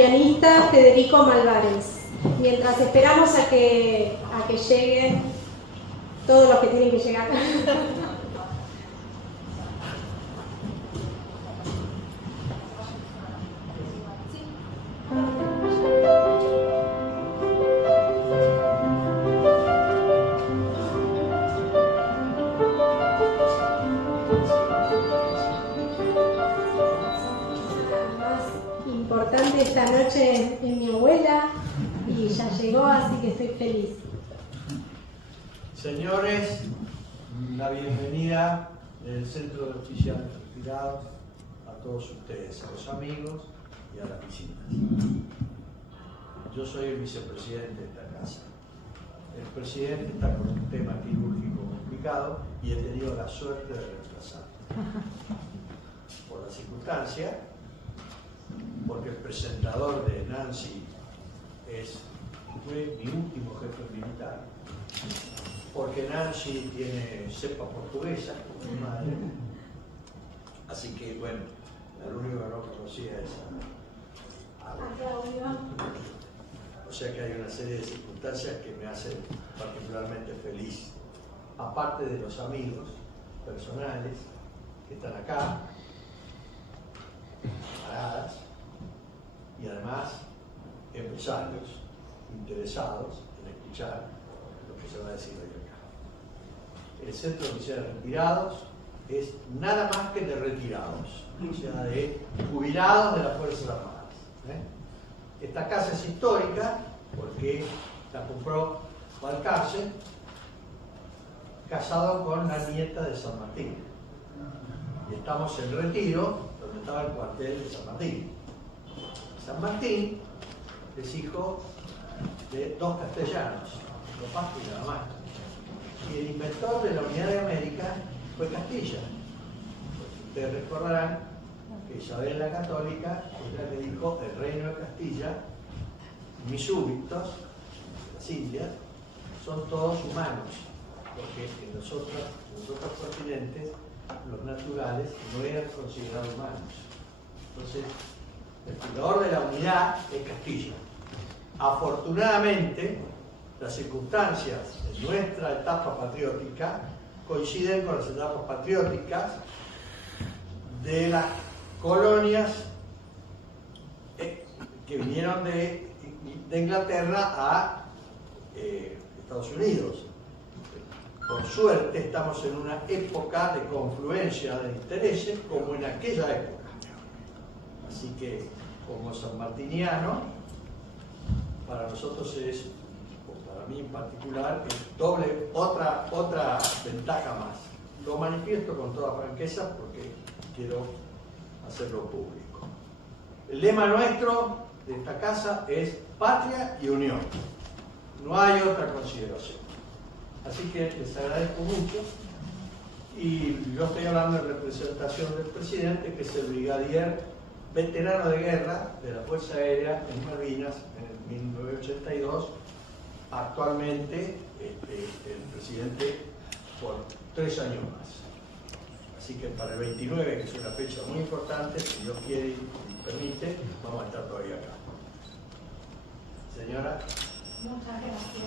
pianista Federico Malvares. Mientras esperamos a que lleguen todos los que tienen que llegar. Esta noche es mi abuela y ya llegó, así que estoy feliz. Señores, la bienvenida del Centro de Oficiales Retirados a todos ustedes, a los amigos y a las visitas. Yo soy el vicepresidente de esta casa. El presidente está con un tema quirúrgico complicado y he tenido la suerte de reemplazarlo. Por la circunstancia, porque el presentador de Nancy fue mi último jefe militar, porque Nancy tiene cepa portuguesa como mi madre, así que bueno, el único que no conocía es a Claudio. O sea que hay una serie de circunstancias que me hacen particularmente feliz, aparte de los amigos personales que están acá, paradas, y además empresarios interesados en escuchar lo que se va a decir hoy acá. El Centro de Oficiales Retirados es nada más que de retirados, o sea, de jubilados de las Fuerzas Armadas. Esta casa es histórica porque la compró Balcarce, casado con la nieta de San Martín. Y estamos en Retiro, donde estaba el cuartel de San Martín. San Martín es hijo de dos castellanos, los papás y la mamá. Y el inventor de la Unidad de América fue Castilla. Pues ustedes recordarán que Isabel la Católica es la que dijo: el reino de Castilla, mis súbditos, las Indias, son todos humanos, porque en los otros continentes los naturales no eran considerados humanos. Entonces, el fundador de la unidad es Castilla. Afortunadamente, las circunstancias de nuestra etapa patriótica coinciden con las etapas patrióticas de las colonias que vinieron de Inglaterra a Estados Unidos. Por suerte estamos en una época de confluencia de intereses como en aquella época. Así que, como sanmartiniano, para nosotros es, o para mí en particular, es doble, otra ventaja más. Lo manifiesto con toda franqueza porque quiero hacerlo público. El lema nuestro de esta casa es patria y unión. No hay otra consideración. Así que les agradezco mucho. Y yo estoy hablando en representación del presidente, que es el brigadier veterano de guerra de la Fuerza Aérea en Malvinas en el 1982, actualmente el presidente por 3 años más. Así que para el 29, que es una fecha muy importante, si Dios quiere y permite, vamos a estar todavía acá. Señora. Muchas gracias.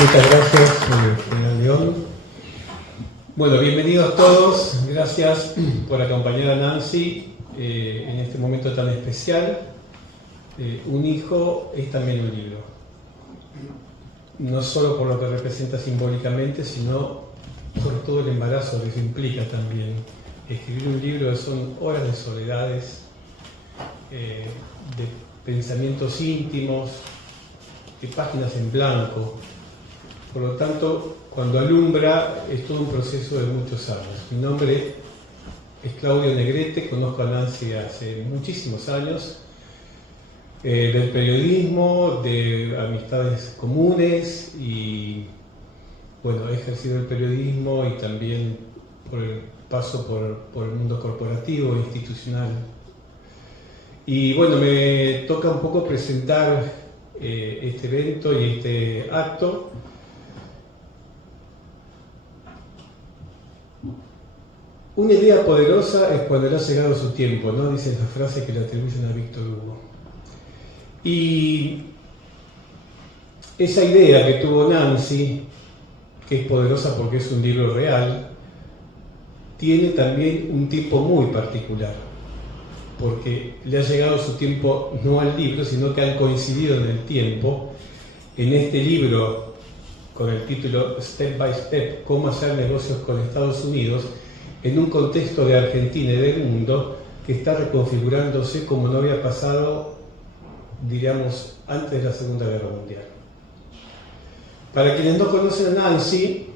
Muchas gracias, general León. Bueno, bienvenidos todos. Gracias por acompañar a Nancy en este momento tan especial. Un hijo es también un libro. No solo por lo que representa simbólicamente, sino por todo el embarazo que eso implica también. Escribir un libro son horas de soledades, de pensamientos íntimos, de páginas en blanco. Por lo tanto, cuando alumbra es todo un proceso de muchos años. Mi nombre es Claudio Negrete, conozco a Nancy hace muchísimos años, del periodismo, de amistades comunes y bueno, he ejercido el periodismo y también por el paso por el mundo corporativo, institucional. Y bueno, me toca un poco presentar este evento y este acto. Una idea poderosa es cuando le ha llegado su tiempo, ¿no? Dice esa frase que le atribuyen a Víctor Hugo. Y esa idea que tuvo Nancy, que es poderosa porque es un libro real, tiene también un tiempo muy particular, porque le ha llegado su tiempo no al libro, sino que han coincidido en el tiempo. En este libro, con el título Step by Step, cómo hacer negocios con Estados Unidos, en un contexto de Argentina y del mundo que está reconfigurándose como no había pasado, diríamos, antes de la Segunda Guerra Mundial. Para quienes no conocen a Nancy,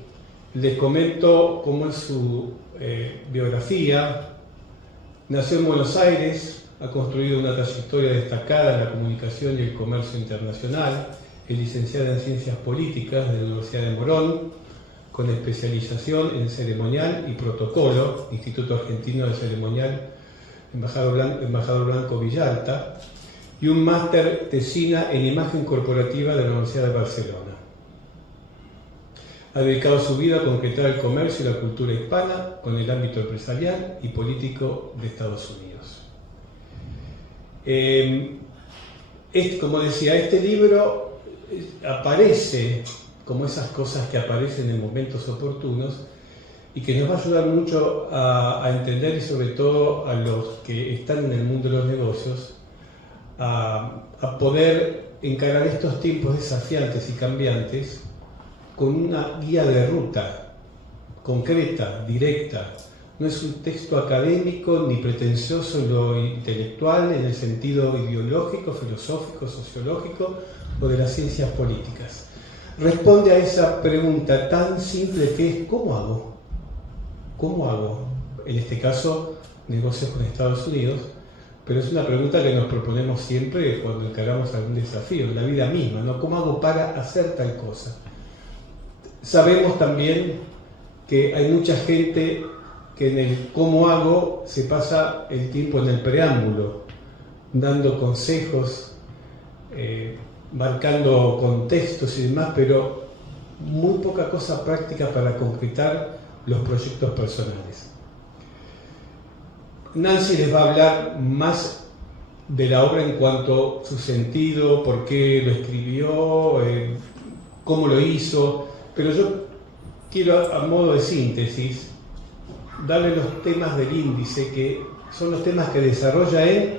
les comento cómo es su biografía. Nació en Buenos Aires, ha construido una trayectoria destacada en la comunicación y el comercio internacional, es licenciada en Ciencias Políticas de la Universidad de Morón, con especialización en ceremonial y protocolo, Instituto Argentino de Ceremonial, Embajador Blanco Villalta, y un máster tesina en imagen corporativa de la Universidad de Barcelona. Ha dedicado su vida a concretar el comercio y la cultura hispana con el ámbito empresarial y político de Estados Unidos. Como decía, este libro aparece como esas cosas que aparecen en momentos oportunos y que nos va a ayudar mucho a entender, y sobre todo a los que están en el mundo de los negocios, a poder encarar estos tiempos desafiantes y cambiantes con una guía de ruta concreta, directa. No es un texto académico ni pretencioso en lo intelectual, en el sentido ideológico, filosófico, sociológico o de las ciencias políticas. Responde a esa pregunta tan simple que es ¿cómo hago? ¿Cómo hago? En este caso, negocios con Estados Unidos, pero es una pregunta que nos proponemos siempre cuando encaramos algún desafío, en la vida misma, ¿no? ¿Cómo hago para hacer tal cosa? Sabemos también que hay mucha gente que en el cómo hago se pasa el tiempo en el preámbulo, dando consejos, marcando contextos y demás, pero muy poca cosa práctica para concretar los proyectos personales. Nancy les va a hablar más de la obra en cuanto a su sentido, por qué lo escribió, cómo lo hizo, pero yo quiero, a modo de síntesis, darle los temas del índice, que son los temas que desarrolla él,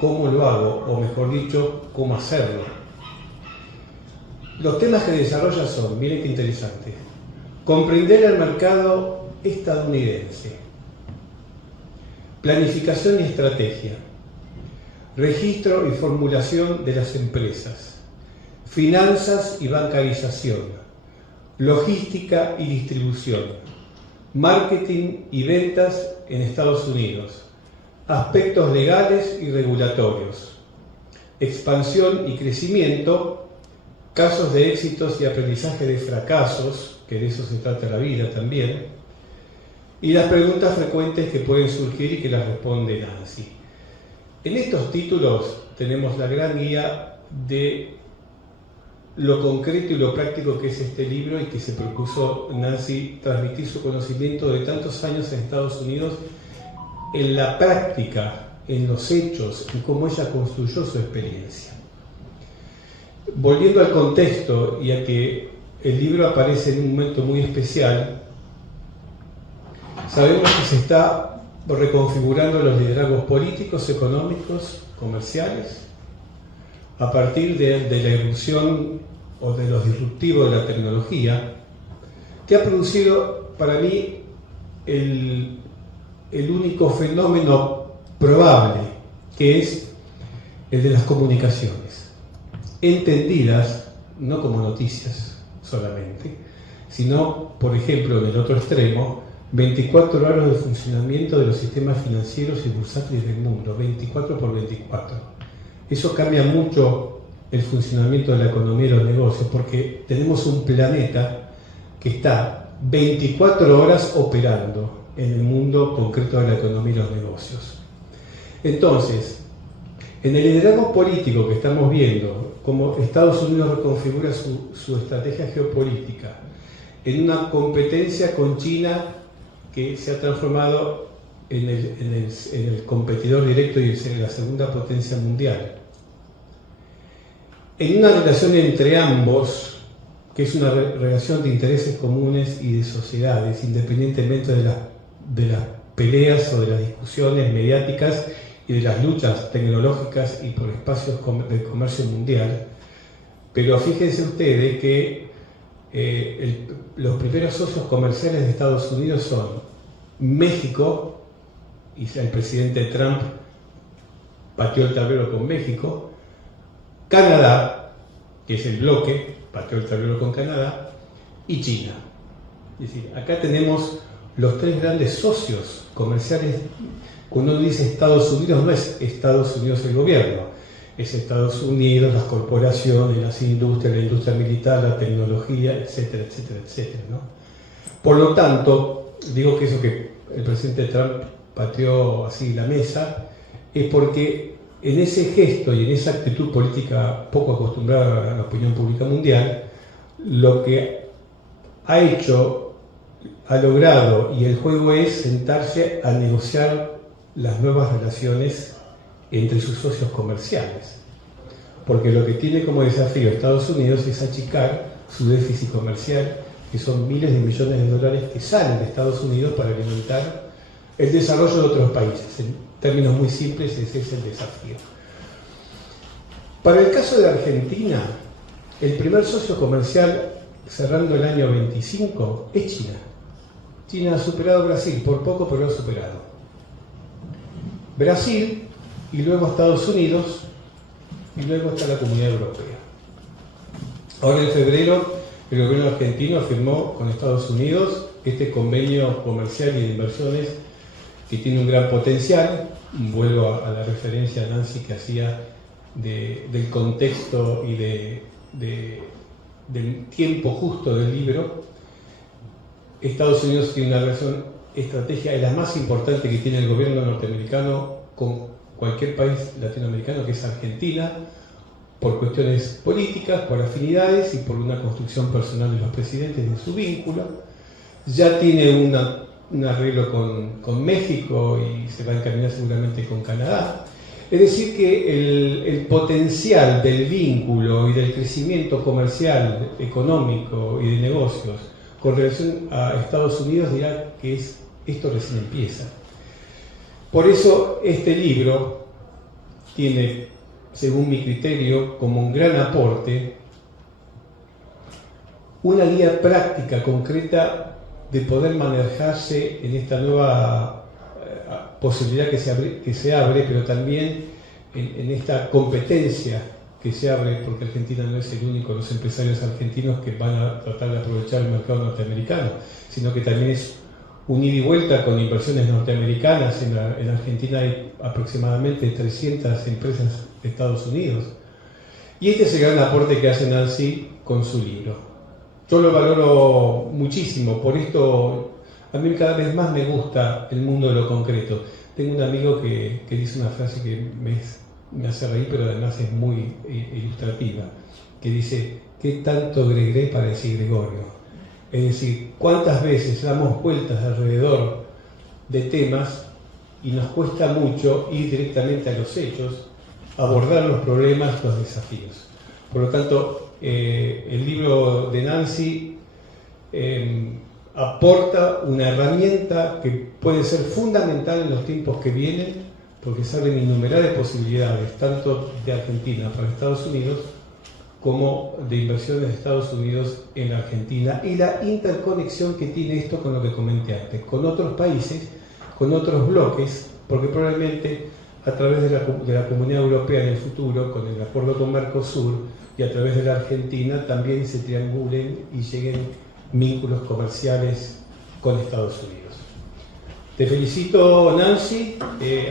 cómo lo hago, o mejor dicho, cómo hacerlo. Los temas que desarrolla son, miren qué interesante: comprender el mercado estadounidense, planificación y estrategia, registro y formulación de las empresas, finanzas y bancarización, logística y distribución, marketing y ventas en Estados Unidos, aspectos legales y regulatorios, expansión y crecimiento, casos de éxitos y aprendizaje de fracasos, que de eso se trata la vida también, y las preguntas frecuentes que pueden surgir y que las responde Nancy. En estos títulos tenemos la gran guía de lo concreto y lo práctico que es este libro, y que se propuso Nancy transmitir su conocimiento de tantos años en Estados Unidos en la práctica, en los hechos, en cómo ella construyó su experiencia. Volviendo al contexto y a que el libro aparece en un momento muy especial, sabemos que se está reconfigurando los liderazgos políticos, económicos, comerciales, a partir de la irrupción o de los disruptivos de la tecnología, que ha producido para mí el único fenómeno probable, que es el de las comunicaciones, entendidas no como noticias solamente, sino, por ejemplo, en el otro extremo, 24 horas de funcionamiento de los sistemas financieros y bursátiles del mundo, 24 por 24. Eso cambia mucho el funcionamiento de la economía y los negocios, porque tenemos un planeta que está 24 horas operando en el mundo concreto de la economía y los negocios. Entonces, en el liderazgo político que estamos viendo, cómo Estados Unidos reconfigura su estrategia geopolítica en una competencia con China que se ha transformado en el competidor directo y en la segunda potencia mundial. En una relación entre ambos, que es una relación de intereses comunes y de sociedades, independientemente de las peleas o de las discusiones mediáticas y de las luchas tecnológicas y por espacios de comercio mundial. Pero fíjense ustedes que los primeros socios comerciales de Estados Unidos son México, y el presidente Trump pateó el tablero con México, Canadá, que es el bloque, pateó el tablero con Canadá, y China. Es decir, acá tenemos los tres grandes socios comerciales. Cuando uno dice Estados Unidos, no es Estados Unidos el gobierno, es Estados Unidos, las corporaciones, las industrias, la industria militar, la tecnología, etcétera, etcétera, etcétera, ¿no? Por lo tanto, digo que eso que el presidente Trump pateó así la mesa, es porque en ese gesto y en esa actitud política poco acostumbrada a la opinión pública mundial, lo que ha logrado, y el juego es sentarse a negociar las nuevas relaciones entre sus socios comerciales. Porque lo que tiene como desafío Estados Unidos es achicar su déficit comercial, que son miles de millones de dólares que salen de Estados Unidos para alimentar el desarrollo de otros países. En términos muy simples, ese es el desafío. Para el caso de Argentina, el primer socio comercial cerrando el año 25 es China. China ha superado a Brasil, por poco, pero lo ha superado. Brasil, y luego Estados Unidos, y luego está la Comunidad Europea. Ahora en febrero, el gobierno argentino firmó con Estados Unidos este convenio comercial y de inversiones que tiene un gran potencial. Vuelvo a la referencia a Nancy que hacía del contexto y del tiempo justo del libro. Estados Unidos tiene una relación estratégica, es la más importante que tiene el gobierno norteamericano con cualquier país latinoamericano, que es Argentina, por cuestiones políticas, por afinidades y por una construcción personal de los presidentes de su vínculo. Ya tiene un arreglo con México y se va a encaminar seguramente con Canadá. Es decir que el potencial del vínculo y del crecimiento comercial, económico y de negocios con relación a Estados Unidos dirá que esto recién empieza. Por eso este libro tiene, según mi criterio, como un gran aporte, una guía práctica, concreta, de poder manejarse en esta nueva posibilidad que se abre, pero también en esta competencia que se abre, porque Argentina no es el único, los empresarios argentinos que van a tratar de aprovechar el mercado norteamericano, sino que también es un ida y vuelta con inversiones norteamericanas. En Argentina hay aproximadamente 300 empresas de Estados Unidos. Y este es el gran aporte que hace Nancy con su libro. Yo lo valoro muchísimo, por esto a mí cada vez más me gusta el mundo de lo concreto. Tengo un amigo que dice una frase que me hace reír, pero además es muy ilustrativa, que dice: ¿qué tanto Gregre para decir Gregorio? Es decir, cuántas veces damos vueltas alrededor de temas y nos cuesta mucho ir directamente a los hechos, abordar los problemas, los desafíos. Por lo tanto, el libro de Nancy aporta una herramienta que puede ser fundamental en los tiempos que vienen, porque se abren innumerables posibilidades, tanto de Argentina para Estados Unidos, como de inversiones de Estados Unidos en Argentina, y la interconexión que tiene esto con lo que comenté antes, con otros países, con otros bloques, porque probablemente a través de la Comunidad Europea en el futuro, con el acuerdo con Mercosur, y a través de la Argentina también se triangulen y lleguen vínculos comerciales con Estados Unidos. Te felicito, Nancy.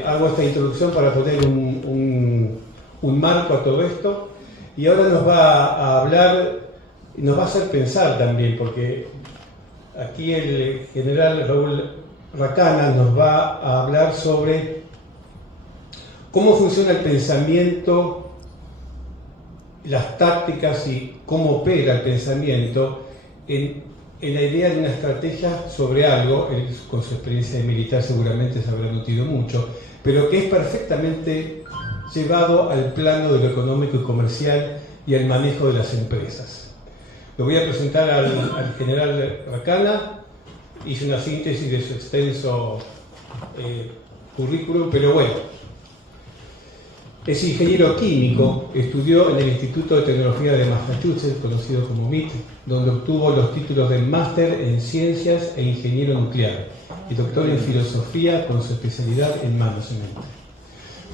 Hago esta introducción para poner un marco a todo esto, y ahora nos va a hablar, nos va a hacer pensar también, porque aquí el general Raúl Racana nos va a hablar sobre cómo funciona el pensamiento, las tácticas y cómo opera el pensamiento en en la idea de una estrategia sobre algo, él con su experiencia de militar seguramente se habrá nutrido mucho, pero que es perfectamente llevado al plano de lo económico y comercial y al manejo de las empresas. Lo voy a presentar al general Racana. Hice una síntesis de su extenso currículum, pero bueno. Es ingeniero químico, estudió en el Instituto de Tecnología de Massachusetts, conocido como MIT, donde obtuvo los títulos de Máster en Ciencias e Ingeniero Nuclear y doctor en Filosofía con su especialidad en Management.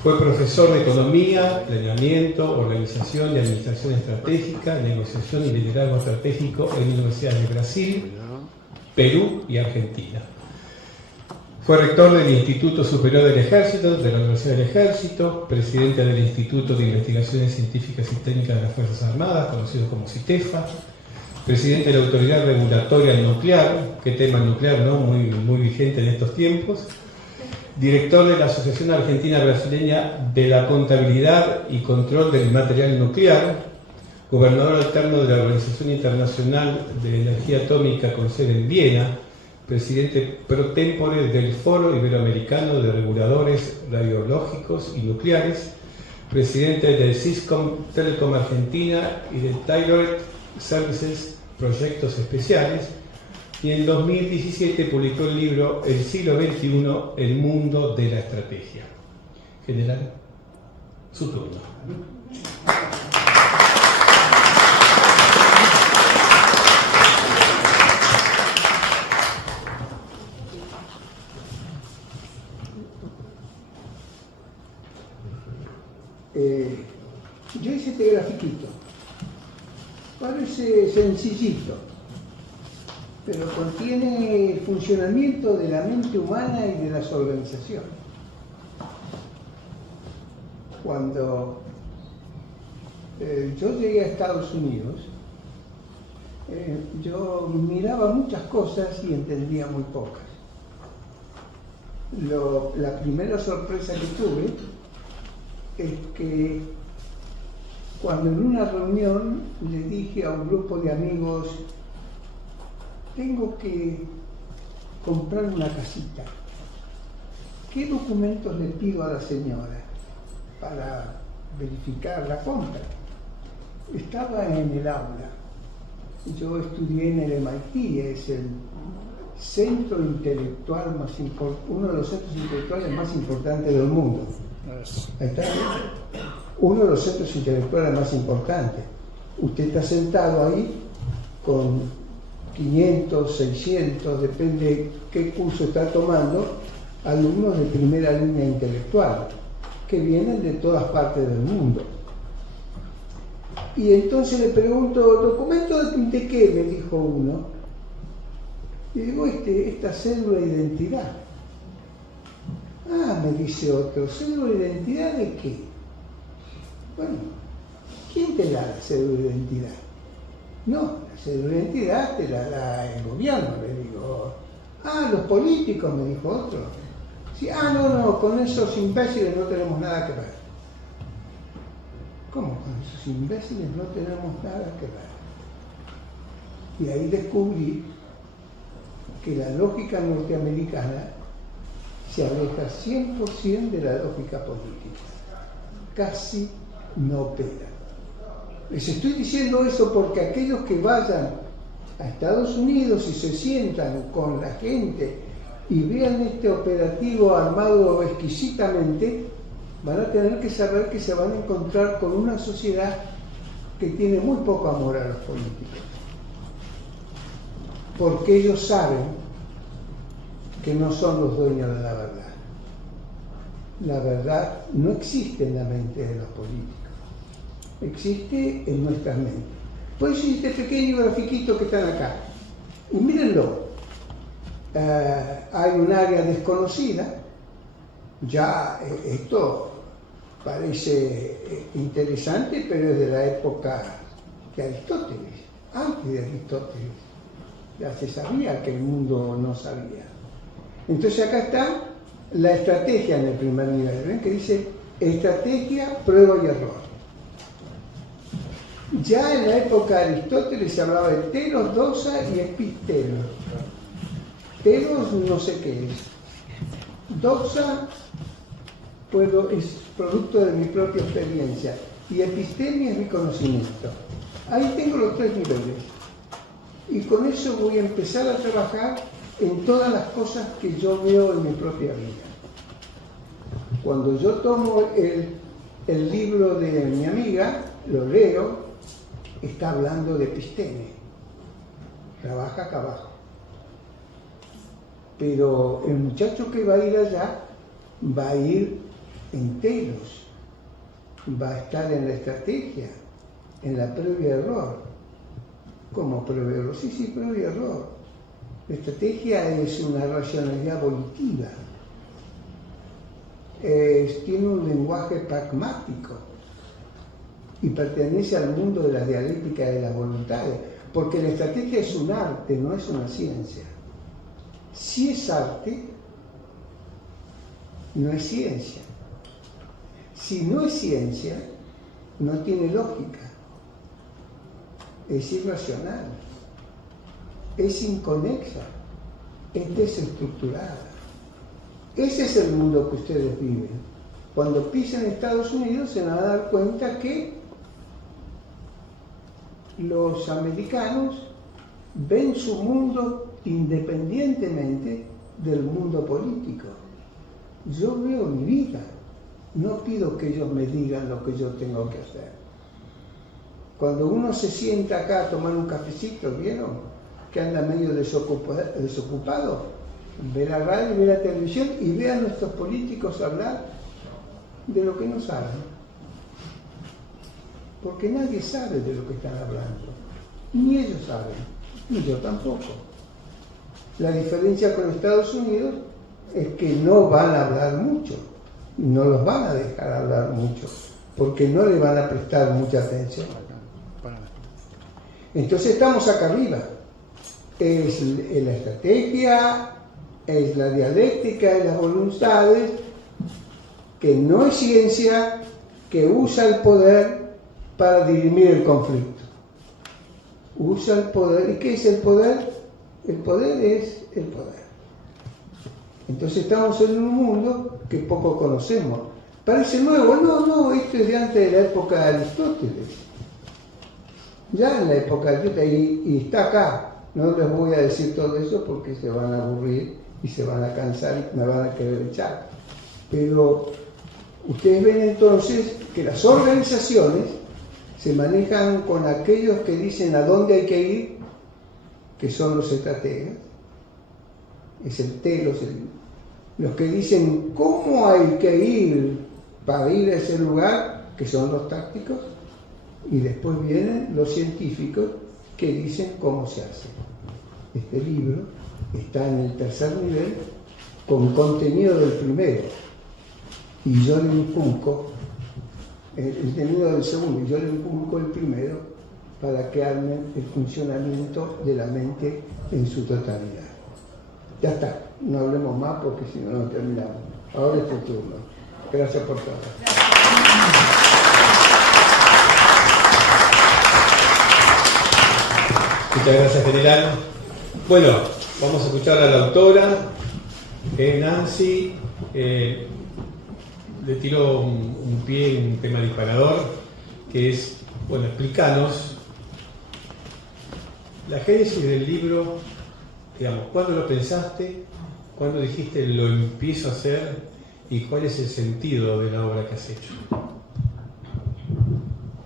Fue profesor de Economía, Planeamiento, Organización y Administración Estratégica, Negociación y Liderazgo Estratégico en universidades de Brasil, Perú y Argentina. Fue rector del Instituto Superior del Ejército, de la Universidad del Ejército, presidente del Instituto de Investigaciones Científicas y Técnicas de las Fuerzas Armadas, conocido como CITEFA, presidente de la Autoridad Regulatoria Nuclear, qué tema nuclear, ¿no? Muy vigente en estos tiempos, director de la Asociación Argentina Brasileña de la Contabilidad y Control del Material Nuclear, gobernador alterno de la Organización Internacional de Energía Atómica con sede en Viena, presidente pro tempore del Foro Iberoamericano de Reguladores Radiológicos y Nucleares, presidente del Syscom Telecom Argentina y de Tailored Services Proyectos Especiales, y en 2017 publicó el libro El siglo XXI, el mundo de la estrategia. General, su turno. Yo hice este grafiquito, parece sencillito, pero contiene el funcionamiento de la mente humana y de las organizaciones. Cuando yo llegué a Estados Unidos, yo miraba muchas cosas y entendía muy pocas. La primera sorpresa que tuve es que cuando en una reunión le dije a un grupo de amigos, tengo que comprar una casita, ¿qué documentos le pido a la señora para verificar la compra? Estaba en el aula. Yo estudié en el MIT, es el centro intelectual más uno de los centros intelectuales más importantes del mundo. Ahí está, uno de los centros intelectuales más importantes. Usted está sentado ahí con 500, 600, depende qué curso está tomando, alumnos de primera línea intelectual, que vienen de todas partes del mundo. Y entonces le pregunto, ¿documento de qué? Me dijo uno. Y digo, esta cédula de identidad. Ah, me dice otro, ¿cédula de identidad de qué? Bueno, ¿quién te da la cédula de identidad? No, la cédula de identidad te la da el gobierno, le digo. Ah, los políticos, me dijo otro. Sí, no, con esos imbéciles no tenemos nada que ver. ¿Cómo con esos imbéciles no tenemos nada que ver? Y ahí descubrí que la lógica norteamericana se aleja 100% de la lógica política. Casi no opera. Les estoy diciendo eso porque aquellos que vayan a Estados Unidos y se sientan con la gente y vean este operativo armado exquisitamente, van a tener que saber que se van a encontrar con una sociedad que tiene muy poco amor a los políticos. Porque ellos saben que no son los dueños de la verdad. La verdad no existe en la mente de los políticos, existe en nuestras mentes. Por eso este pequeño grafiquito que están acá. Y mírenlo, hay un área desconocida, ya esto parece interesante, pero es de la época de Aristóteles, antes de Aristóteles. Ya se sabía que el mundo no sabía. Entonces acá está la estrategia en el primer nivel, ¿ven? Que dice estrategia, prueba y error. Ya en la época de Aristóteles se hablaba de telos, doxa y epistelos. Telos no sé qué es. Doxa es producto de mi propia experiencia. Y epistemia es mi conocimiento. Ahí tengo los 3 niveles. Y con eso voy a empezar a trabajar en todas las cosas que yo veo en mi propia vida. Cuando yo tomo el libro de mi amiga, lo leo, está hablando de episteme. Trabaja acá abajo. Pero el muchacho que va a ir allá va a ir enteros, va a estar en la estrategia, en la prueba y error. ¿Cómo prueba y error? Sí, prueba y error. La estrategia es una racionalidad volitiva, tiene un lenguaje pragmático y pertenece al mundo de la dialéctica de las voluntades, porque la estrategia es un arte, no es una ciencia. Si es arte, no es ciencia. Si no es ciencia, no tiene lógica. Es irracional, es inconexa, es desestructurada. Ese es el mundo que ustedes viven. Cuando pisen Estados Unidos se van a dar cuenta que los americanos ven su mundo independientemente del mundo político. Yo veo mi vida, no pido que ellos me digan lo que yo tengo que hacer. Cuando uno se sienta acá a tomar un cafecito, ¿vieron? Que anda medio desocupado, ve la radio, ve la televisión y ve a nuestros políticos hablar de lo que no saben. Porque nadie sabe de lo que están hablando. Ni ellos saben, ni yo tampoco. La diferencia con Estados Unidos es que no van a hablar mucho, no los van a dejar hablar mucho, porque no le van a prestar mucha atención. Entonces estamos acá arriba. Es la estrategia, es la dialéctica de las voluntades, que no es ciencia, que usa el poder para dirimir el conflicto. Usa el poder. ¿Y qué es el poder? El poder es el poder. Entonces estamos en un mundo que poco conocemos. Parece nuevo. No, esto es de antes de la época de Aristóteles. Ya en la época de Aristóteles, y está acá. No les voy a decir todo eso porque se van a aburrir y se van a cansar y me van a querer echar. Pero ustedes ven entonces que las organizaciones se manejan con aquellos que dicen a dónde hay que ir, que son los estrategas, es el telos, los que dicen cómo hay que ir para ir a ese lugar, que son los tácticos, y después vienen los científicos que dicen cómo se hace. Este libro está en el tercer nivel con contenido del primero, y yo le inculco el contenido del segundo, y yo le inculco el primero para que armen el funcionamiento de la mente en su totalidad. Ya está, no hablemos más porque si no, no terminamos. Ahora es tu turno. Gracias por todo. Muchas gracias, general. Bueno, vamos a escuchar a la autora, Nancy. Le tiró un pie, un tema disparador, que es, bueno, explícanos la génesis del libro, digamos, ¿cuándo lo pensaste? ¿Cuándo dijiste lo empiezo a hacer? ¿Y cuál es el sentido de la obra que has hecho?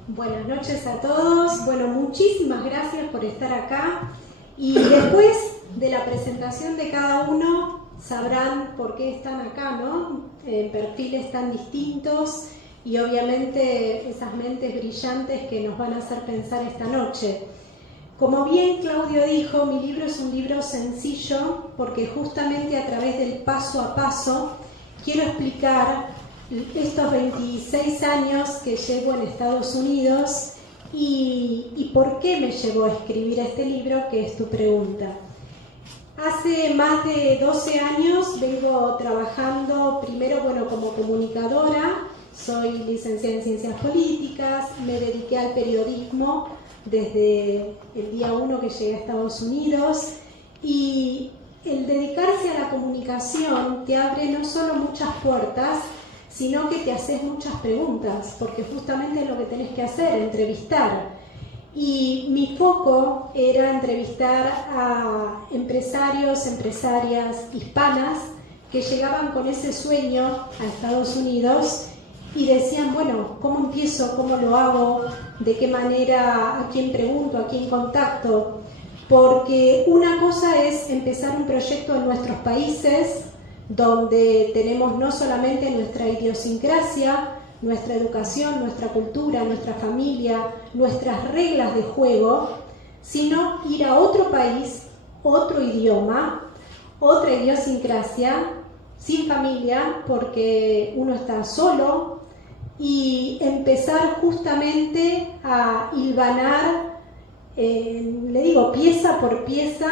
Buenas noches a todos. Bueno, muchísimas gracias por estar acá. Y después de la presentación de cada uno, sabrán por qué están acá, ¿no? En perfiles tan distintos y obviamente esas mentes brillantes que nos van a hacer pensar esta noche. Como bien Claudio dijo, mi libro es un libro sencillo porque justamente a través del paso a paso quiero explicar estos 26 años que llevo en Estados Unidos y por qué me llevó a escribir este libro, que es tu pregunta. Hace más de 12 años vengo trabajando primero, bueno, como comunicadora soy licenciada en Ciencias Políticas, me dediqué al periodismo desde el día 1 que llegué a Estados Unidos, y el dedicarse a la comunicación te abre no solo muchas puertas, sino que te haces muchas preguntas, porque justamente es lo que tenés que hacer, entrevistar. Y mi foco era entrevistar a empresarios, empresarias hispanas que llegaban con ese sueño a Estados Unidos y decían, bueno, ¿cómo empiezo? ¿Cómo lo hago? ¿De qué manera? ¿A quién pregunto? ¿A quién contacto? Porque una cosa es empezar un proyecto en nuestros países, donde tenemos no solamente nuestra idiosincrasia, nuestra educación, nuestra cultura, nuestra familia, nuestras reglas de juego, sino ir a otro país, otro idioma, otra idiosincrasia, sin familia, porque uno está solo, y empezar justamente a hilvanar, le digo, pieza por pieza,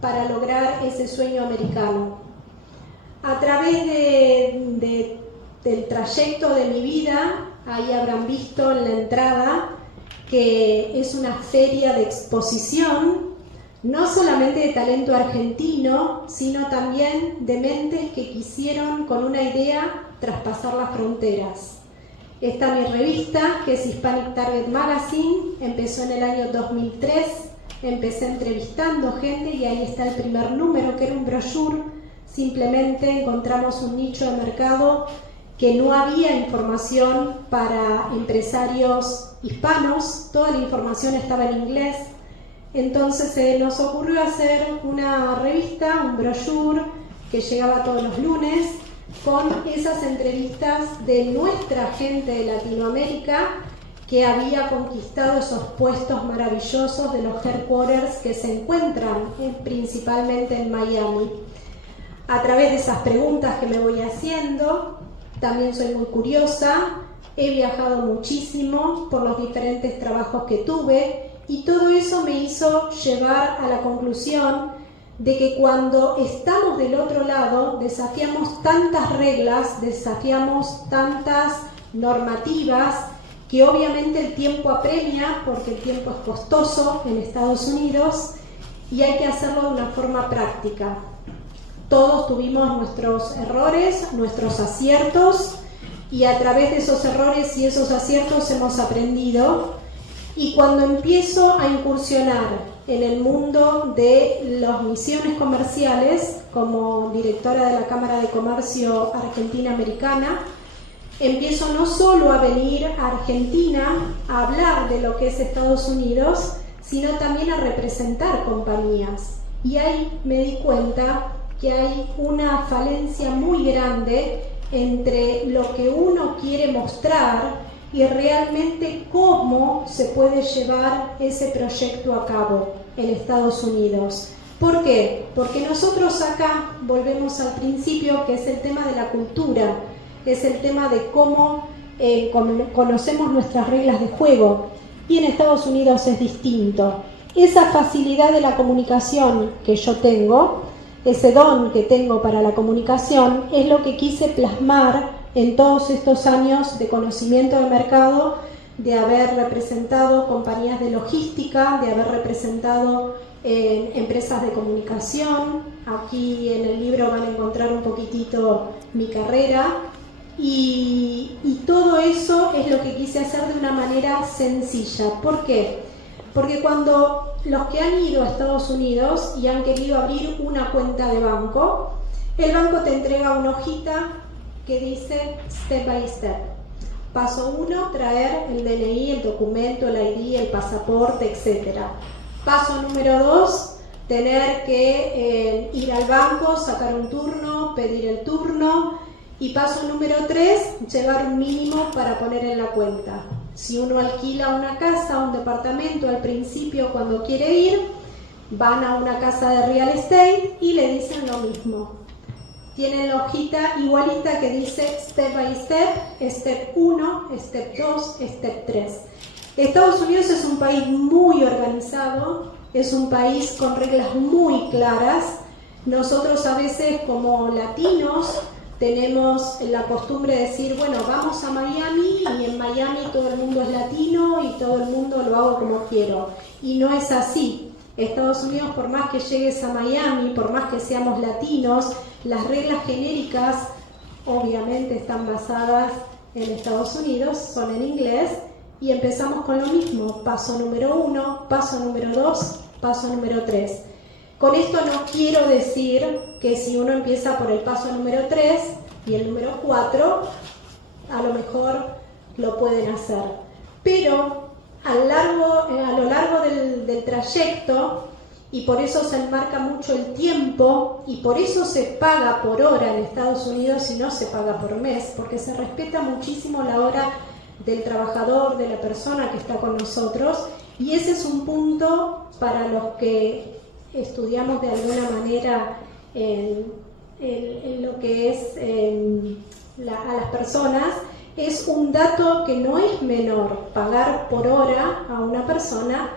para lograr ese sueño americano. A través del trayecto de mi vida, ahí habrán visto en la entrada que es una feria de exposición, no solamente de talento argentino, sino también de mentes que quisieron con una idea traspasar las fronteras. Esta mi revista, que es Hispanic Target Magazine, empezó en el año 2003, empecé entrevistando gente y ahí está el primer número, que era un brochure. Simplemente encontramos un nicho de mercado que no había información para empresarios hispanos, toda la información estaba en inglés. Entonces nos ocurrió hacer una revista, un brochure que llegaba todos los lunes con esas entrevistas de nuestra gente de Latinoamérica que había conquistado esos puestos maravillosos de los headquarters que se encuentran principalmente en Miami. A través de esas preguntas que me voy haciendo, también soy muy curiosa, he viajado muchísimo por los diferentes trabajos que tuve, y todo eso me hizo llevar a la conclusión de que cuando estamos del otro lado desafiamos tantas reglas, desafiamos tantas normativas, que obviamente el tiempo apremia, porque el tiempo es costoso en Estados Unidos y hay que hacerlo de una forma práctica. Todos tuvimos nuestros errores, nuestros aciertos, y a través de esos errores y esos aciertos hemos aprendido. Y cuando empiezo a incursionar en el mundo de las misiones comerciales, como directora de la Cámara de Comercio Argentina-Americana, empiezo no solo a venir a Argentina a hablar de lo que es Estados Unidos, sino también a representar compañías. Y ahí me di cuenta que hay una falencia muy grande entre lo que uno quiere mostrar y realmente cómo se puede llevar ese proyecto a cabo en Estados Unidos. ¿Por qué? Porque nosotros acá volvemos al principio, que es el tema de la cultura, es el tema de cómo conocemos nuestras reglas de juego, y en Estados Unidos es distinto. Esa facilidad de la comunicación que yo tengo, ese don que tengo para la comunicación, es lo que quise plasmar en todos estos años de conocimiento de mercado, de haber representado compañías de logística, de haber representado empresas de comunicación. Aquí en el libro van a encontrar un poquitito mi carrera, y todo eso es lo que quise hacer de una manera sencilla. ¿Por qué? Porque cuando los que han ido a Estados Unidos y han querido abrir una cuenta de banco, el banco te entrega una hojita que dice step by step. Paso 1, traer el DNI, el documento, el ID, el pasaporte, etc. Paso número 2, tener que ir al banco, sacar un turno, pedir el turno. Y paso número 3, llevar un mínimo para poner en la cuenta. Si uno alquila una casa, un departamento, al principio cuando quiere ir, van a una casa de real estate y le dicen lo mismo. Tienen la hojita igualita que dice step by step 1, step 2, step 3. Estados Unidos es un país muy organizado, es un país con reglas muy claras. Nosotros a veces como latinos tenemos la costumbre de decir, bueno, vamos a Miami y en Miami todo el mundo es latino y todo el mundo lo hago como quiero. Y no es así. Estados Unidos, por más que llegues a Miami, por más que seamos latinos, las reglas genéricas obviamente están basadas en Estados Unidos, son en inglés, y empezamos con lo mismo, paso número 1, paso número 2, paso número 3. Con esto no quiero decir que si uno empieza por el paso número 3 y el número 4, a lo mejor lo pueden hacer. Pero a lo largo del trayecto, y por eso se enmarca mucho el tiempo, y por eso se paga por hora en Estados Unidos y no se paga por mes, porque se respeta muchísimo la hora del trabajador, de la persona que está con nosotros, y ese es un punto para los que estudiamos de alguna manera en lo que es a las personas. Es un dato que no es menor pagar por hora a una persona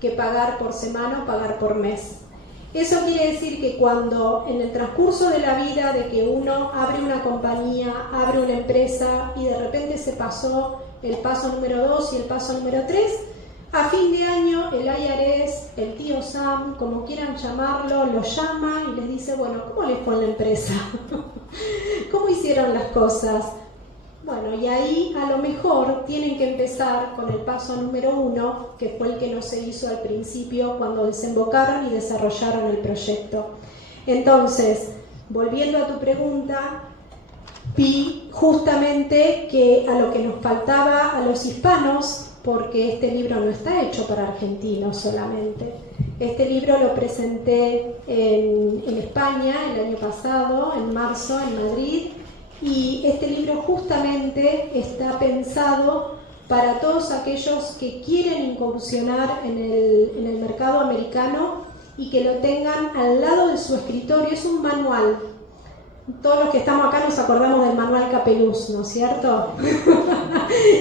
que pagar por semana o pagar por mes. Eso quiere decir que cuando en el transcurso de la vida de que uno abre una compañía, abre una empresa y de repente se pasó el paso número 2 y el paso número 3, a fin de año el IRS, el tío Sam, como quieran llamarlo, lo llama y les dice, bueno, ¿cómo les fue en la empresa? ¿Cómo hicieron las cosas? Bueno, y ahí a lo mejor tienen que empezar con el paso número 1, que fue el que no se hizo al principio cuando desembocaron y desarrollaron el proyecto. Entonces, volviendo a tu pregunta, vi justamente que a lo que nos faltaba a los hispanos, porque este libro no está hecho para argentinos solamente. Este libro lo presenté en España el año pasado, en marzo, en Madrid, y este libro justamente está pensado para todos aquellos que quieren incursionar en el mercado americano y que lo tengan al lado de su escritorio. Es un manual. Todos los que estamos acá nos acordamos del manual Capeluz, ¿no es cierto?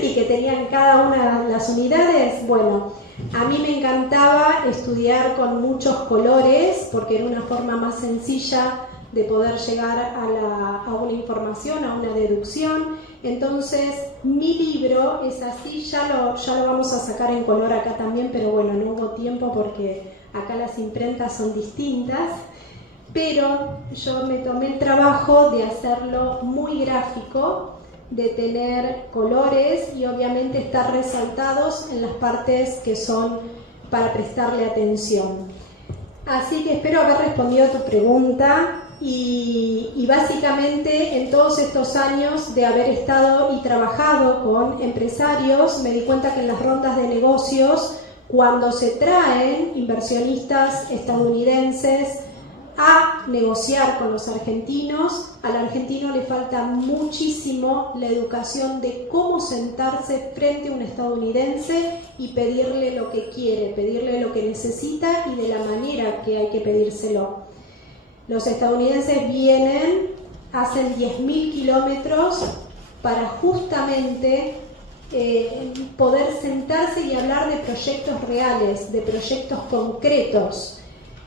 Y que tenían cada una de las unidades. Bueno, a mí me encantaba estudiar con muchos colores porque era una forma más sencilla de poder llegar a una información, a una deducción. Entonces, mi libro es así, ya lo vamos a sacar en color acá también, pero bueno, no hubo tiempo porque acá las imprentas son distintas. Pero yo me tomé el trabajo de hacerlo muy gráfico, de tener colores y obviamente estar resaltados en las partes que son para prestarle atención. Así que espero haber respondido a tu pregunta y básicamente en todos estos años de haber estado y trabajado con empresarios, me di cuenta que en las rondas de negocios, cuando se traen inversionistas estadounidenses a negociar con los argentinos, al argentino le falta muchísimo la educación de cómo sentarse frente a un estadounidense y pedirle lo que quiere, pedirle lo que necesita y de la manera que hay que pedírselo. Los estadounidenses vienen, hacen 10.000 kilómetros para justamente poder sentarse y hablar de proyectos reales, de proyectos concretos.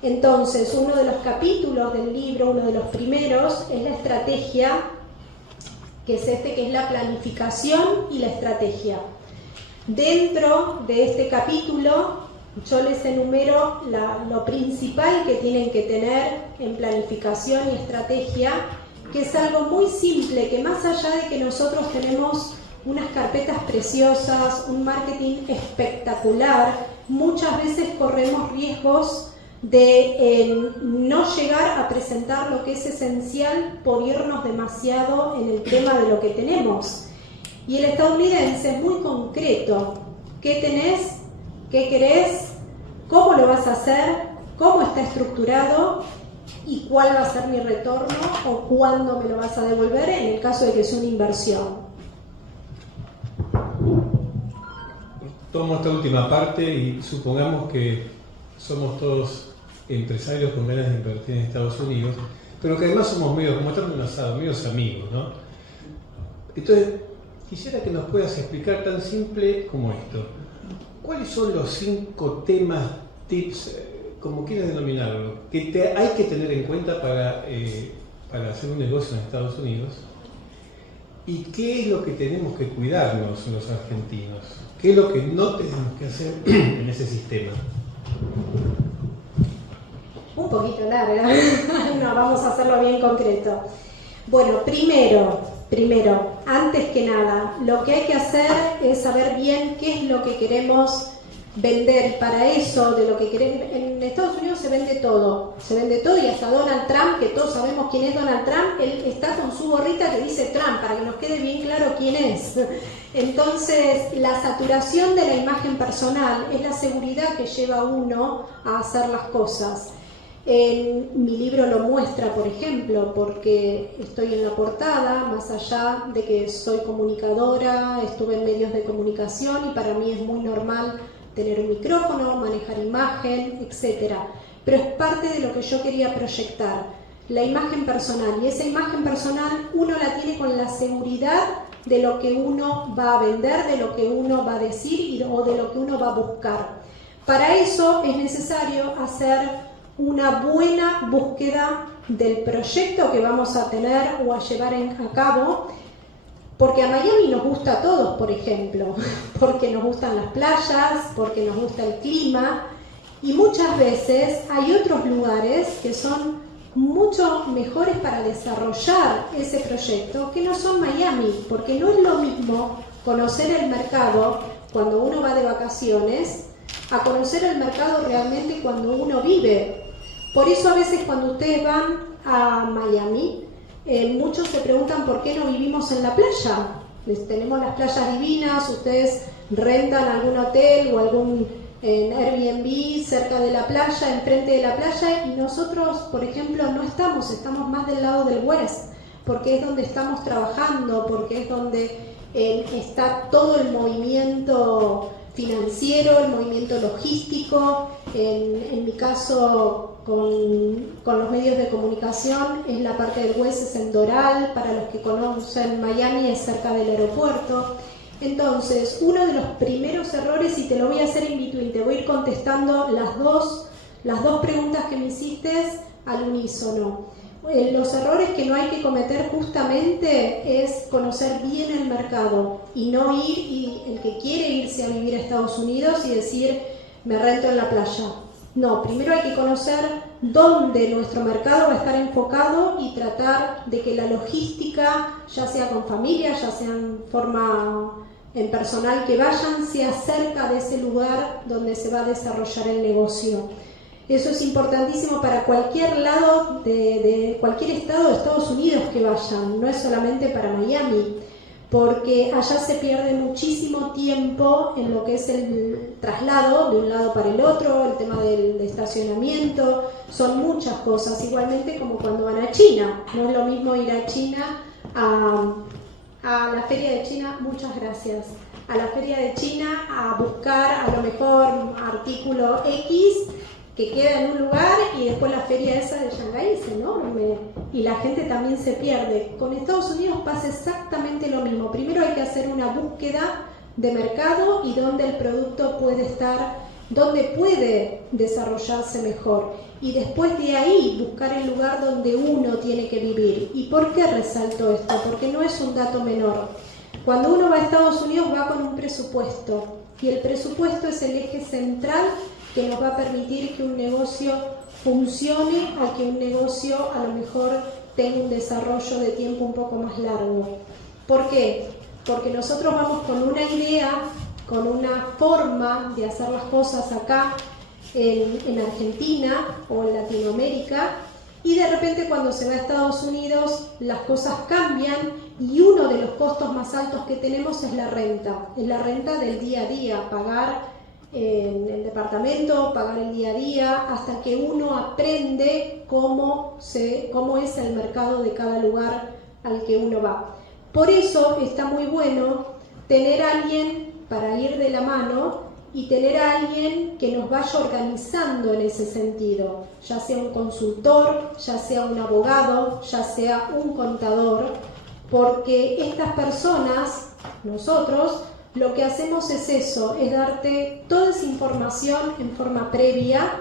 Entonces, uno de los capítulos del libro, uno de los primeros, es la estrategia, que es que es la planificación y la estrategia. Dentro de este capítulo, yo les enumero lo principal que tienen que tener en planificación y estrategia, que es algo muy simple, que más allá de que nosotros tenemos unas carpetas preciosas, un marketing espectacular, muchas veces corremos riesgos de no llegar a presentar lo que es esencial por irnos demasiado en el tema de lo que tenemos. Y el estadounidense es muy concreto. ¿Qué tenés? ¿Qué querés? ¿Cómo lo vas a hacer? ¿Cómo está estructurado? ¿Y cuál va a ser mi retorno? ¿O cuándo me lo vas a devolver en el caso de que sea una inversión? Tomo esta última parte y supongamos que somos todos empresarios con ganas de invertir en Estados Unidos, pero que además somos medios, como estamos en un asado, medios amigos, ¿no? Entonces, quisiera que nos puedas explicar tan simple como esto. ¿Cuáles son los 5 temas, tips, como quieras denominarlo, que hay que tener en cuenta para para hacer un negocio en Estados Unidos y qué es lo que tenemos que cuidarnos los argentinos, qué es lo que no tenemos que hacer en ese sistema. Un poquito larga, no, vamos a hacerlo bien concreto. Bueno, primero, antes que nada, lo que hay que hacer es saber bien qué es lo que queremos vender. Para eso, de lo que queremos, en Estados Unidos se vende todo y hasta Donald Trump, que todos sabemos quién es Donald Trump, él está con su gorrita que dice Trump, para que nos quede bien claro quién es. Entonces, la saturación de la imagen personal es la seguridad que lleva a uno a hacer las cosas. Mi libro lo muestra, por ejemplo, porque estoy en la portada, más allá de que soy comunicadora, estuve en medios de comunicación y para mí es muy normal tener un micrófono, manejar imagen, etc. Pero es parte de lo que yo quería proyectar, la imagen personal. Y esa imagen personal uno la tiene con la seguridad de lo que uno va a vender, de lo que uno va a decir o de lo que uno va a buscar. Para eso es necesario hacer una buena búsqueda del proyecto que vamos a tener o a llevar a cabo, porque a Miami nos gusta a todos, por ejemplo, porque nos gustan las playas, porque nos gusta el clima, y muchas veces hay otros lugares que son mucho mejores para desarrollar ese proyecto que no son Miami, porque no es lo mismo conocer el mercado cuando uno va de vacaciones a conocer el mercado realmente cuando uno vive. Por eso a veces cuando ustedes van a Miami, muchos se preguntan por qué no vivimos en la playa. Tenemos las playas divinas, ustedes rentan algún hotel o algún Airbnb cerca de la playa, enfrente de la playa, y nosotros, por ejemplo, no estamos más del lado del West, porque es donde estamos trabajando, porque es donde está todo el movimiento financiero, el movimiento logístico. En mi caso, con los medios de comunicación, es la parte del West, es en Doral. Para los que conocen Miami, es cerca del aeropuerto. Entonces, uno de los primeros errores, y te lo voy a hacer in between, te voy a ir contestando las dos preguntas que me hiciste al unísono. Los errores que no hay que cometer justamente es conocer bien el mercado y no ir, y el que quiere irse a vivir a Estados Unidos y decir, me rento en la playa. No, primero hay que conocer dónde nuestro mercado va a estar enfocado y tratar de que la logística, ya sea con familia, ya sea en personal que vayan, sea cerca de ese lugar donde se va a desarrollar el negocio. Eso es importantísimo para cualquier lado de cualquier estado de Estados Unidos que vayan, no es solamente para Miami, porque allá se pierde muchísimo tiempo en lo que es el traslado de un lado para el otro, el tema del estacionamiento, son muchas cosas, igualmente como cuando van a China. No es lo mismo ir a China, a la feria de China, muchas gracias, a la feria de China a buscar a lo mejor artículo X que queda en un lugar y después la feria esa de Shanghái es enorme y la gente también se pierde. Con Estados Unidos pasa exactamente lo mismo. Primero hay que hacer una búsqueda de mercado y dónde el producto puede estar, dónde puede desarrollarse mejor, y después de ahí buscar el lugar donde uno tiene que vivir. ¿Y por qué resalto esto? Porque no es un dato menor. Cuando uno va a Estados Unidos va con un presupuesto, y el presupuesto es el eje central que nos va a permitir que un negocio funcione, a que un negocio a lo mejor tenga un desarrollo de tiempo un poco más largo. ¿Por qué? Porque nosotros vamos con una idea, con una forma de hacer las cosas acá en Argentina o en Latinoamérica, y de repente cuando se va a Estados Unidos las cosas cambian, y uno de los costos más altos que tenemos es la renta del día a día, pagar en el departamento, pagar el día a día, hasta que uno aprende cómo es el mercado de cada lugar al que uno va. Por eso está muy bueno tener a alguien para ir de la mano y tener a alguien que nos vaya organizando en ese sentido, ya sea un consultor, ya sea un abogado, ya sea un contador, porque estas personas, nosotros, lo que hacemos es eso, es darte toda esa información en forma previa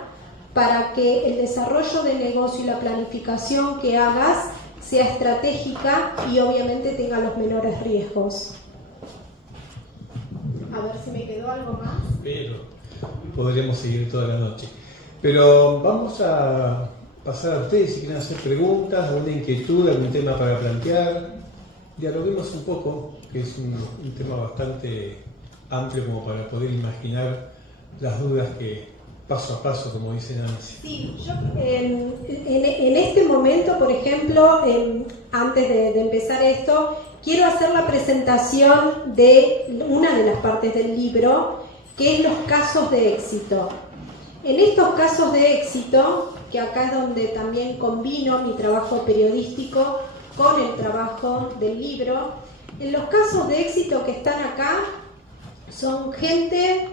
para que el desarrollo de negocio y la planificación que hagas sea estratégica y obviamente tenga los menores riesgos. A ver si me quedó algo más. Pero podríamos seguir toda la noche. Pero vamos a pasar a ustedes si quieren hacer preguntas, alguna inquietud, algún tema para plantear. Dialoguemos un poco, que es un tema bastante amplio como para poder imaginar las dudas que paso a paso, como dice Nancy. Sí, yo en este momento, por ejemplo, antes de empezar esto, quiero hacer la presentación de una de las partes del libro, que es los casos de éxito. En estos casos de éxito, que acá es donde también combino mi trabajo periodístico con el trabajo del libro, en los casos de éxito que están acá, son gente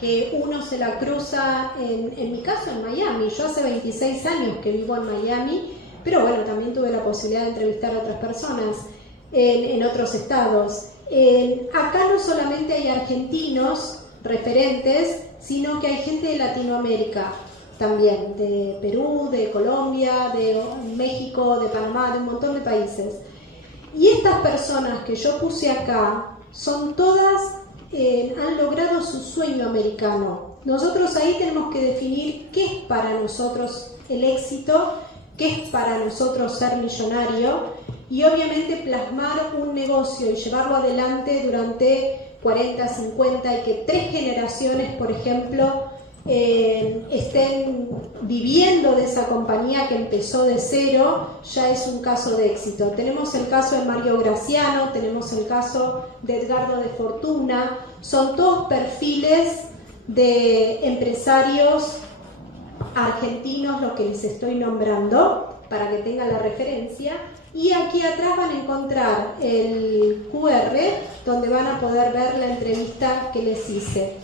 que uno se la cruza, en mi caso en Miami. Yo hace 26 años que vivo en Miami, pero bueno, también tuve la posibilidad de entrevistar a otras personas en otros estados. Acá no solamente hay argentinos referentes, sino que hay gente de Latinoamérica también, de Perú, de Colombia, de México, de Panamá, de un montón de países. Y estas personas que yo puse acá son todas, han logrado su sueño americano. Nosotros ahí tenemos que definir qué es para nosotros el éxito, qué es para nosotros ser millonario, y obviamente plasmar un negocio y llevarlo adelante durante 40, 50 y que 3 generaciones, por ejemplo, estén viviendo de esa compañía que empezó de cero, ya es un caso de éxito. Tenemos el caso de Mario Graciano, tenemos el caso de Edgardo de Fortuna, son todos perfiles de empresarios argentinos, los que les estoy nombrando, para que tengan la referencia. Y aquí atrás van a encontrar el QR donde van a poder ver la entrevista que les hice.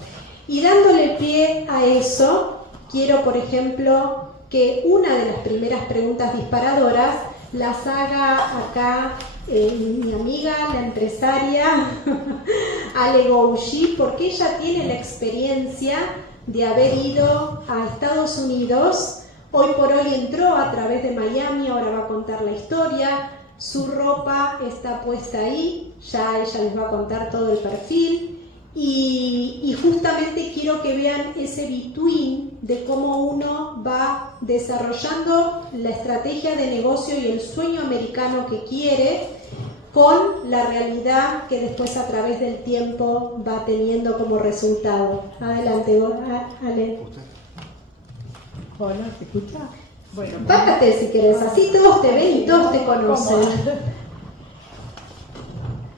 Y dándole pie a eso, quiero, por ejemplo, que una de las primeras preguntas disparadoras las haga acá mi amiga, la empresaria Ale Gouji, porque ella tiene la experiencia de haber ido a Estados Unidos. Hoy por hoy entró a través de Miami, ahora va a contar la historia. Su ropa está puesta ahí, ya ella les va a contar todo el perfil. Y justamente quiero que vean ese between de cómo uno va desarrollando la estrategia de negocio y el sueño americano que quiere con la realidad que después a través del tiempo va teniendo como resultado. Adelante, Ale. Hola, ¿te escucha? Bueno, Bájate si querés, así todos te ven y todos te conocen.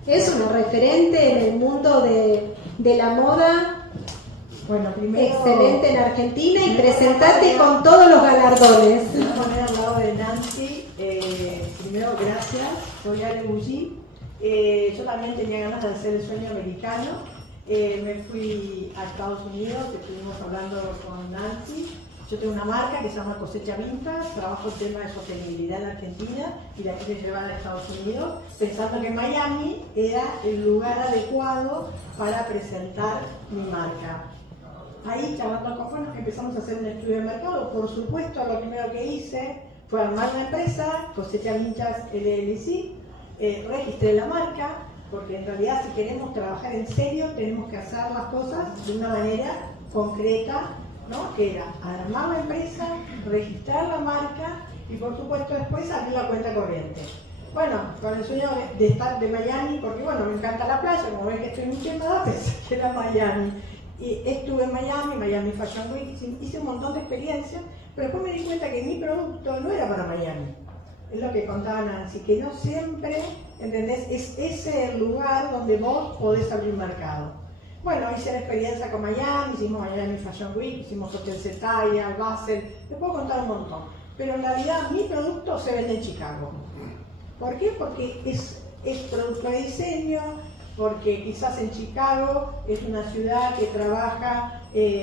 Es una referente en el mundo de la moda, bueno, primero, excelente en Argentina, y presentate con todos los galardones. Me voy a poner al lado de Nancy. Primero, gracias. Soy Ale Gouji. Yo también tenía ganas de hacer el sueño americano. Me fui a Estados Unidos, estuvimos hablando con Nancy. Yo tengo una marca que se llama Cosecha Vintage, trabajo el tema de sostenibilidad en Argentina y la quiero llevar a Estados Unidos, pensando que Miami era el lugar adecuado para presentar mi marca. Ahí, charlando con Juan, empezamos a hacer un estudio de mercado. Por supuesto, lo primero que hice fue armar una empresa, Cosecha Vintage LLC, registré la marca, porque en realidad si queremos trabajar en serio tenemos que hacer las cosas de una manera concreta, ¿no? Que era armar la empresa, registrar la marca y por supuesto después abrir la cuenta corriente. Bueno, con el sueño de estar de Miami, porque bueno, me encanta la playa, como ven que estoy muy quemada, pensé que era Miami. Y estuve en Miami Fashion Week, hice un montón de experiencias, pero después me di cuenta que mi producto no era para Miami. Es lo que contaba Nancy, que no siempre, ¿entendés? Es ese el lugar donde vos podés abrir mercado. Bueno, hice la experiencia con Miami, hicimos Miami Fashion Week, hicimos Hotel Zetaya, Basel, les puedo contar un montón. Pero en realidad mi producto se vende en Chicago. ¿Por qué? Porque es producto de diseño, porque quizás en Chicago es una ciudad que trabaja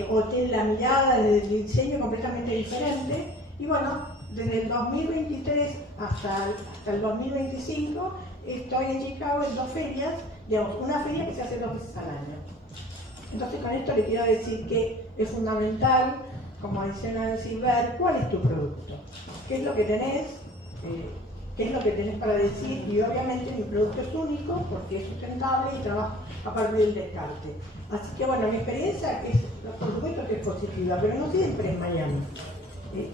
o tiene la mirada desde el diseño completamente diferente. Y bueno, desde el 2023 hasta el 2025 estoy en Chicago en 2 ferias, digamos, una feria que se hace 2 veces al año. Entonces con esto le quiero decir que es fundamental, como decía Nancy, ver cuál es tu producto, qué es lo que tenés, qué es lo que tenés para decir, y obviamente mi producto es único porque es sustentable y trabaja a partir del descarte. Así que bueno, mi experiencia es, por supuesto que es positiva, pero no siempre es Miami.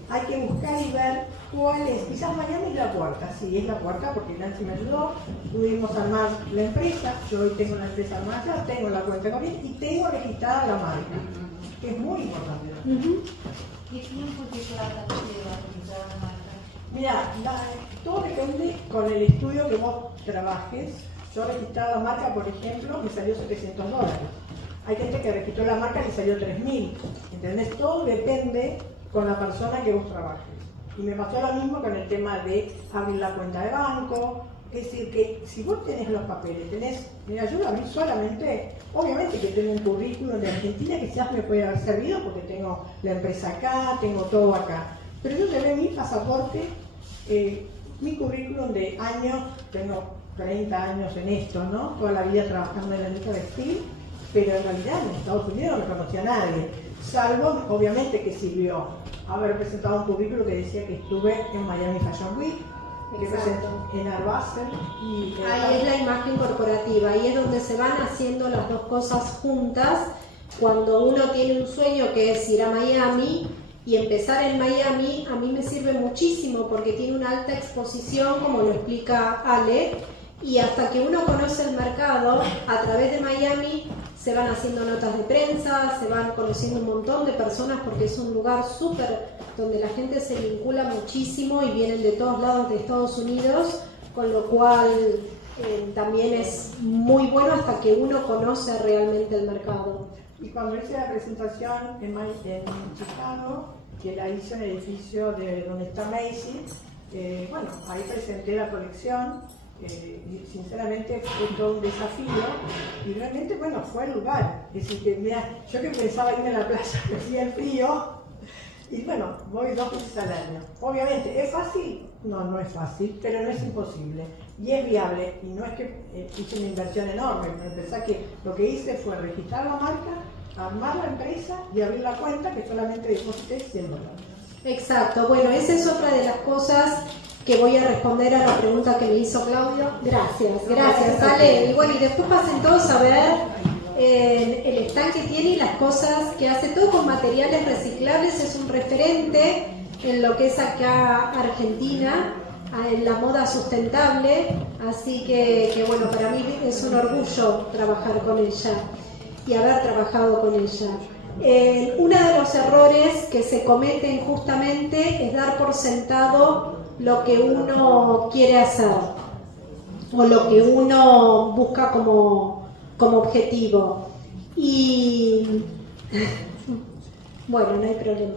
Hay que buscar y ver cuál es. Quizás Miami es la puerta, sí, es la puerta porque Nancy me ayudó, pudimos armar la empresa, yo hoy tengo la empresa armada, tengo la cuenta corriente y tengo registrada la marca, que es muy importante. ¿Qué tiempo lleva registrar una marca? Mira, todo depende con el estudio que vos trabajes. Yo registré la marca, por ejemplo, me salió $700. Hay gente que registró la marca y le salió 3.000. ¿Entendés? Todo depende con la persona que vos trabajes. Y me pasó lo mismo con el tema de abrir la cuenta de banco. Es decir, que si vos tenés los papeles, mira, yo lo abrí solamente, obviamente que tengo un currículum de Argentina que quizás me puede haber servido porque tengo la empresa acá, tengo todo acá. Pero yo llevé mi pasaporte, mi currículum de años, tengo 30 años en esto, ¿no? Toda la vida trabajando en la industria textil, pero en realidad en Estados Unidos no conocía a nadie, salvo, obviamente, que sirvió haber presentado un currículum que decía que estuve en Miami Fashion Week, que presenté en Art Basel. Ahí es la imagen corporativa, ahí es donde se van haciendo las dos cosas juntas. Cuando uno tiene un sueño que es ir a Miami, y empezar en Miami a mí me sirve muchísimo porque tiene una alta exposición, como lo explica Ale, y hasta que uno conoce el mercado, a través de Miami se van haciendo notas de prensa, se van conociendo un montón de personas porque es un lugar súper donde la gente se vincula muchísimo y vienen de todos lados de Estados Unidos, con lo cual también es muy bueno hasta que uno conoce realmente el mercado. Y cuando hice la presentación en Chicago, que la hice en el edificio de donde está Macy, bueno, ahí presenté la colección, y sinceramente fue todo un desafío, y realmente, bueno, fue el lugar. Es decir, que mira, yo que pensaba irme a la playa, me fui al frío, y bueno, voy 2 veces al año. Obviamente, ¿es fácil? No, no es fácil, pero no es imposible. Y es viable, y no es que hice una inversión enorme. Pensé que lo que hice fue registrar la marca, armar la empresa y abrir la cuenta, que solamente deposité $100. Exacto, bueno, esa es otra de las cosas que voy a responder a la pregunta que me hizo Claudio. Gracias, Ale. Y bueno, y después pasen todos a ver el stand que tiene y las cosas que hace, todo con materiales reciclables. Es un referente en lo que es acá Argentina, en la moda sustentable, así que bueno, para mí es un orgullo trabajar con ella y haber trabajado con ella. Uno de los errores que se cometen justamente es dar por sentado lo que uno quiere hacer o lo que uno busca como objetivo. Y bueno, no hay problema.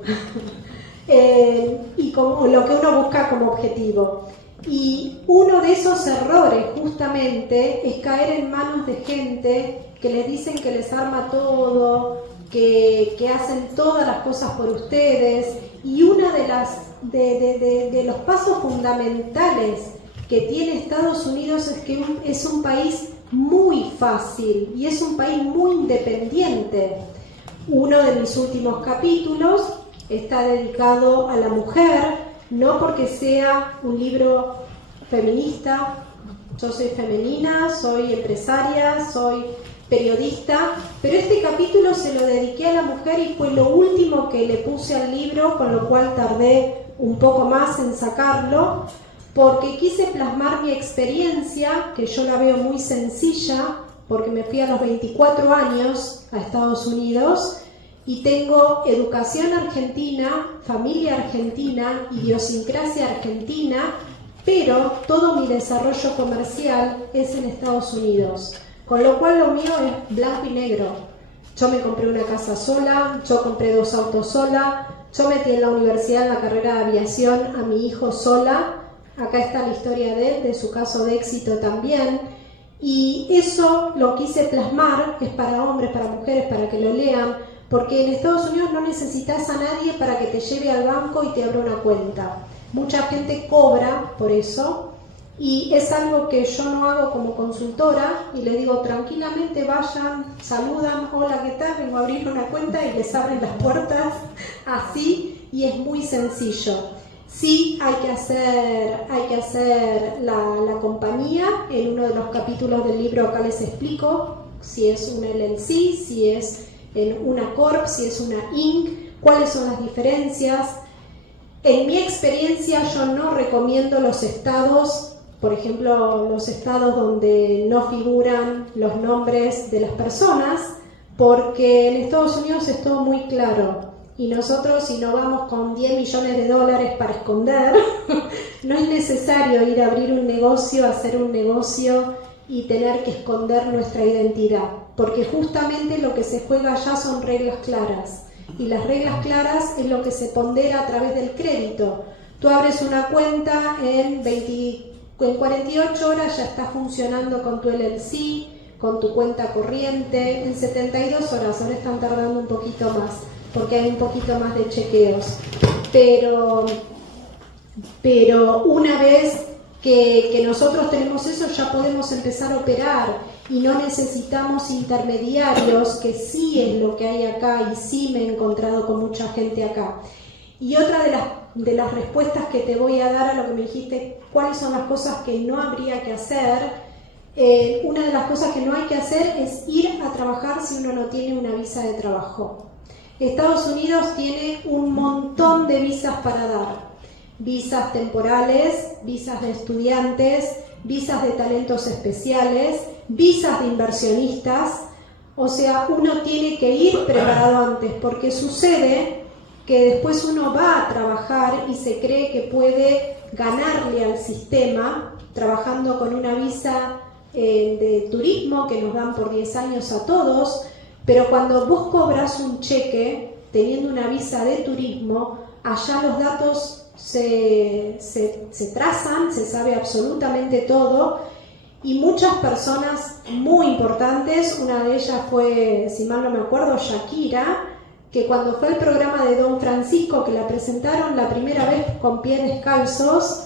Y como lo que uno busca como objetivo. Y uno de esos errores justamente es caer en manos de gente que les dicen que les arma todo, que hacen todas las cosas por ustedes. Y una de los pasos fundamentales que tiene Estados Unidos es que es un país muy fácil y es un país muy independiente. Uno de mis últimos capítulos está dedicado a la mujer, no porque sea un libro feminista. Yo soy femenina, soy empresaria, soy periodista, pero este capítulo se lo dediqué a la mujer y fue lo último que le puse al libro, con lo cual tardé un poco más en sacarlo, porque quise plasmar mi experiencia, que yo la veo muy sencilla, porque me fui a los 24 años a Estados Unidos y tengo educación argentina, familia argentina, idiosincrasia argentina, pero todo mi desarrollo comercial es en Estados Unidos. Con lo cual lo mío es blanco y negro. Yo me compré una casa sola, yo compré 2 autos sola, yo metí en la universidad en la carrera de aviación a mi hijo sola. Acá está la historia de él, de su caso de éxito también. Y eso lo quise plasmar, es para hombres, para mujeres, para que lo lean, porque en Estados Unidos no necesitas a nadie para que te lleve al banco y te abra una cuenta. Mucha gente cobra por eso. Y es algo que yo no hago como consultora y le digo tranquilamente vayan, saludan, hola, ¿qué tal? Vengo a abrir una cuenta y les abren las puertas así y es muy sencillo. Sí, hay que hacer la compañía. En uno de los capítulos del libro acá les explico si es una LLC, si es una Corp, si es una Inc., cuáles son las diferencias. En mi experiencia yo no recomiendo los estados, por ejemplo, los estados donde no figuran los nombres de las personas, porque en Estados Unidos es todo muy claro. Y nosotros, si no vamos con $10 millones para esconder, no es necesario ir a abrir un negocio, hacer un negocio y tener que esconder nuestra identidad, porque justamente lo que se juega allá son reglas claras, y las reglas claras es lo que se pondera a través del crédito. Tú abres una cuenta, en 48 horas ya está funcionando con tu LLC, con tu cuenta corriente, en 72 horas, ahora están tardando un poquito más, porque hay un poquito más de chequeos, pero una vez que nosotros tenemos eso, ya podemos empezar a operar y no necesitamos intermediarios, que sí es lo que hay acá, y sí me he encontrado con mucha gente acá. Y otra de las respuestas que te voy a dar a lo que me dijiste, cuáles son las cosas que no habría que hacer. Una de las cosas que no hay que hacer es ir a trabajar si uno no tiene una visa de trabajo. Estados Unidos tiene un montón de visas para dar. Visas temporales, visas de estudiantes, visas de talentos especiales, visas de inversionistas. O sea, uno tiene que ir preparado antes, porque sucede que después uno va a trabajar y se cree que puede ganarle al sistema trabajando con una visa de turismo que nos dan por 10 años a todos, pero cuando vos cobras un cheque teniendo una visa de turismo, allá los datos se trazan, se sabe absolutamente todo, y muchas personas muy importantes, una de ellas fue, si mal no me acuerdo, Shakira, que cuando fue el programa de Don Francisco, que la presentaron la primera vez con pies descalzos,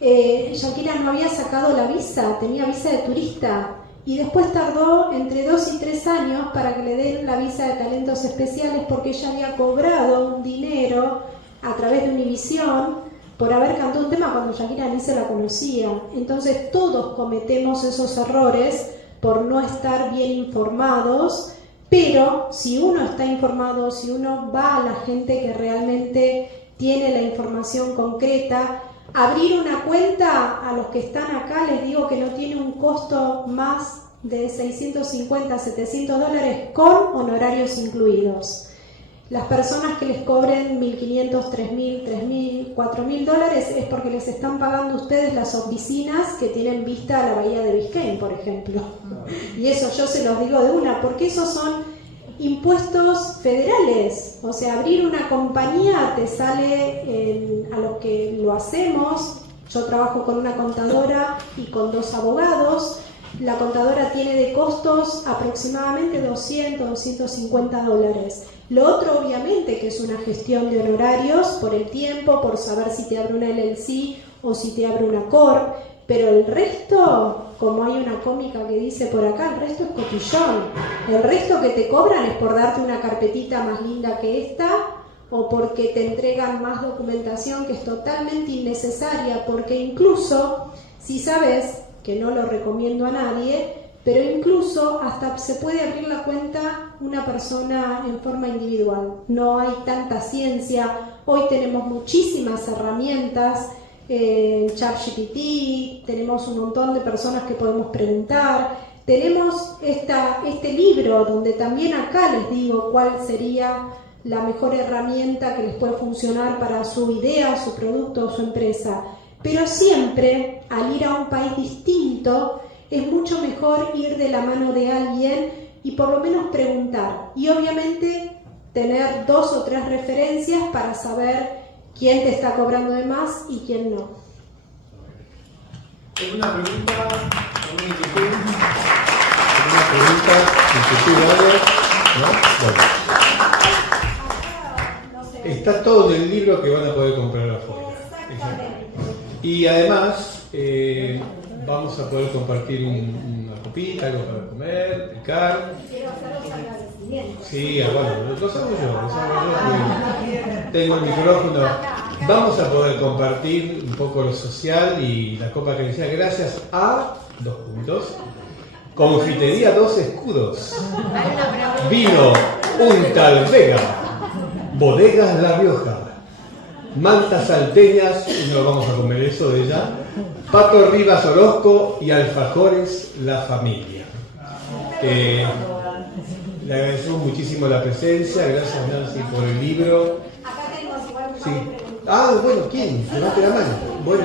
Shakira no había sacado la visa, tenía visa de turista, y después tardó entre 2 y 3 años para que le den la visa de talentos especiales, porque ella había cobrado un dinero a través de Univision por haber cantado un tema cuando Shakira ni se la conocía. Entonces todos cometemos esos errores por no estar bien informados, pero si uno está informado, si uno va a la gente que realmente tiene la información concreta, abrir una cuenta, a los que están acá les digo que no tiene un costo más de $650, $700 con honorarios incluidos. Las personas que les cobren $1.500, $3.000, $4.000 es porque les están pagando ustedes las oficinas que tienen vista a la bahía de Biscayne, por ejemplo. Y eso yo se los digo de una, porque esos son impuestos federales. O sea, abrir una compañía te sale a los que lo hacemos. Yo trabajo con una contadora y con 2 abogados. La contadora tiene de costos aproximadamente $200, $250. Lo otro, obviamente, que es una gestión de honorarios por el tiempo, por saber si te abre una LLC o si te abre una Corp, pero el resto, como hay una cómica que dice por acá, el resto es cotillón. El resto que te cobran es por darte una carpetita más linda que esta, o porque te entregan más documentación que es totalmente innecesaria, porque incluso, si sabes, que no lo recomiendo a nadie, pero incluso hasta se puede abrir la cuenta una persona en forma individual. No hay tanta ciencia. Hoy tenemos muchísimas herramientas, ChatGPT, tenemos un montón de personas que podemos preguntar. Tenemos este libro donde también acá les digo cuál sería la mejor herramienta que les puede funcionar para su idea, su producto o su empresa. Pero siempre, al ir a un país distinto, es mucho mejor ir de la mano de alguien y por lo menos preguntar. Y obviamente tener 2 o 3 referencias para saber quién te está cobrando de más y quién no. ¿Alguna pregunta? ¿Alguna inquietud? ¿Alguna pregunta? ¿Inquietud o algo? ¿No? Bueno. Está todo en el libro que van a poder comprar afuera. Exactamente. Y además vamos a poder compartir una copita, algo para comer, picar. Quiero hacer los agradecimientos. Sí, bueno, lo hago yo. Tengo el micrófono. vamos a poder compartir un poco lo social y la copa que decía gracias a Confitería Dos Escudos, Vino Un Tal Vega, Bodegas La Rioja, Mantas Salteñas, y no vamos a comer eso de ella, Pato Rivas Orozco y Alfajores La Familia. Le agradecemos muchísimo la presencia, gracias Nancy por el libro. Acá tenemos igual Sí. Bueno, ¿quién? Levante la mano. Bueno,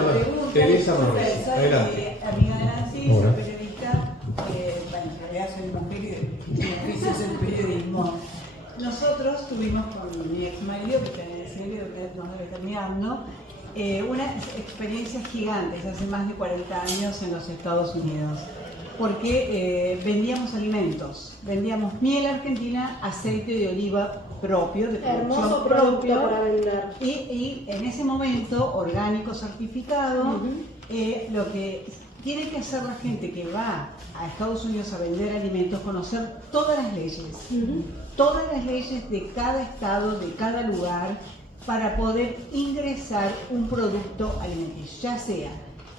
Teresa Morris, adelante. Amiga de Nancy, Hola. soy periodista, bueno, en realidad soy mujer y mi oficio es el periodismo. Nosotros tuvimos con mi ex marido, que está en el serio, que nos debe terminando, unas experiencias gigantes hace más de 40 años en los Estados Unidos, porque vendíamos alimentos, vendíamos miel argentina, aceite de oliva propio, de producción hermoso producto propio, para vender. y en ese momento orgánico certificado. Lo que tiene que hacer la gente que va a Estados Unidos a vender alimentos, conocer todas las leyes, todas las leyes de cada estado, de cada lugar, para poder ingresar un producto alimenticio, ya sea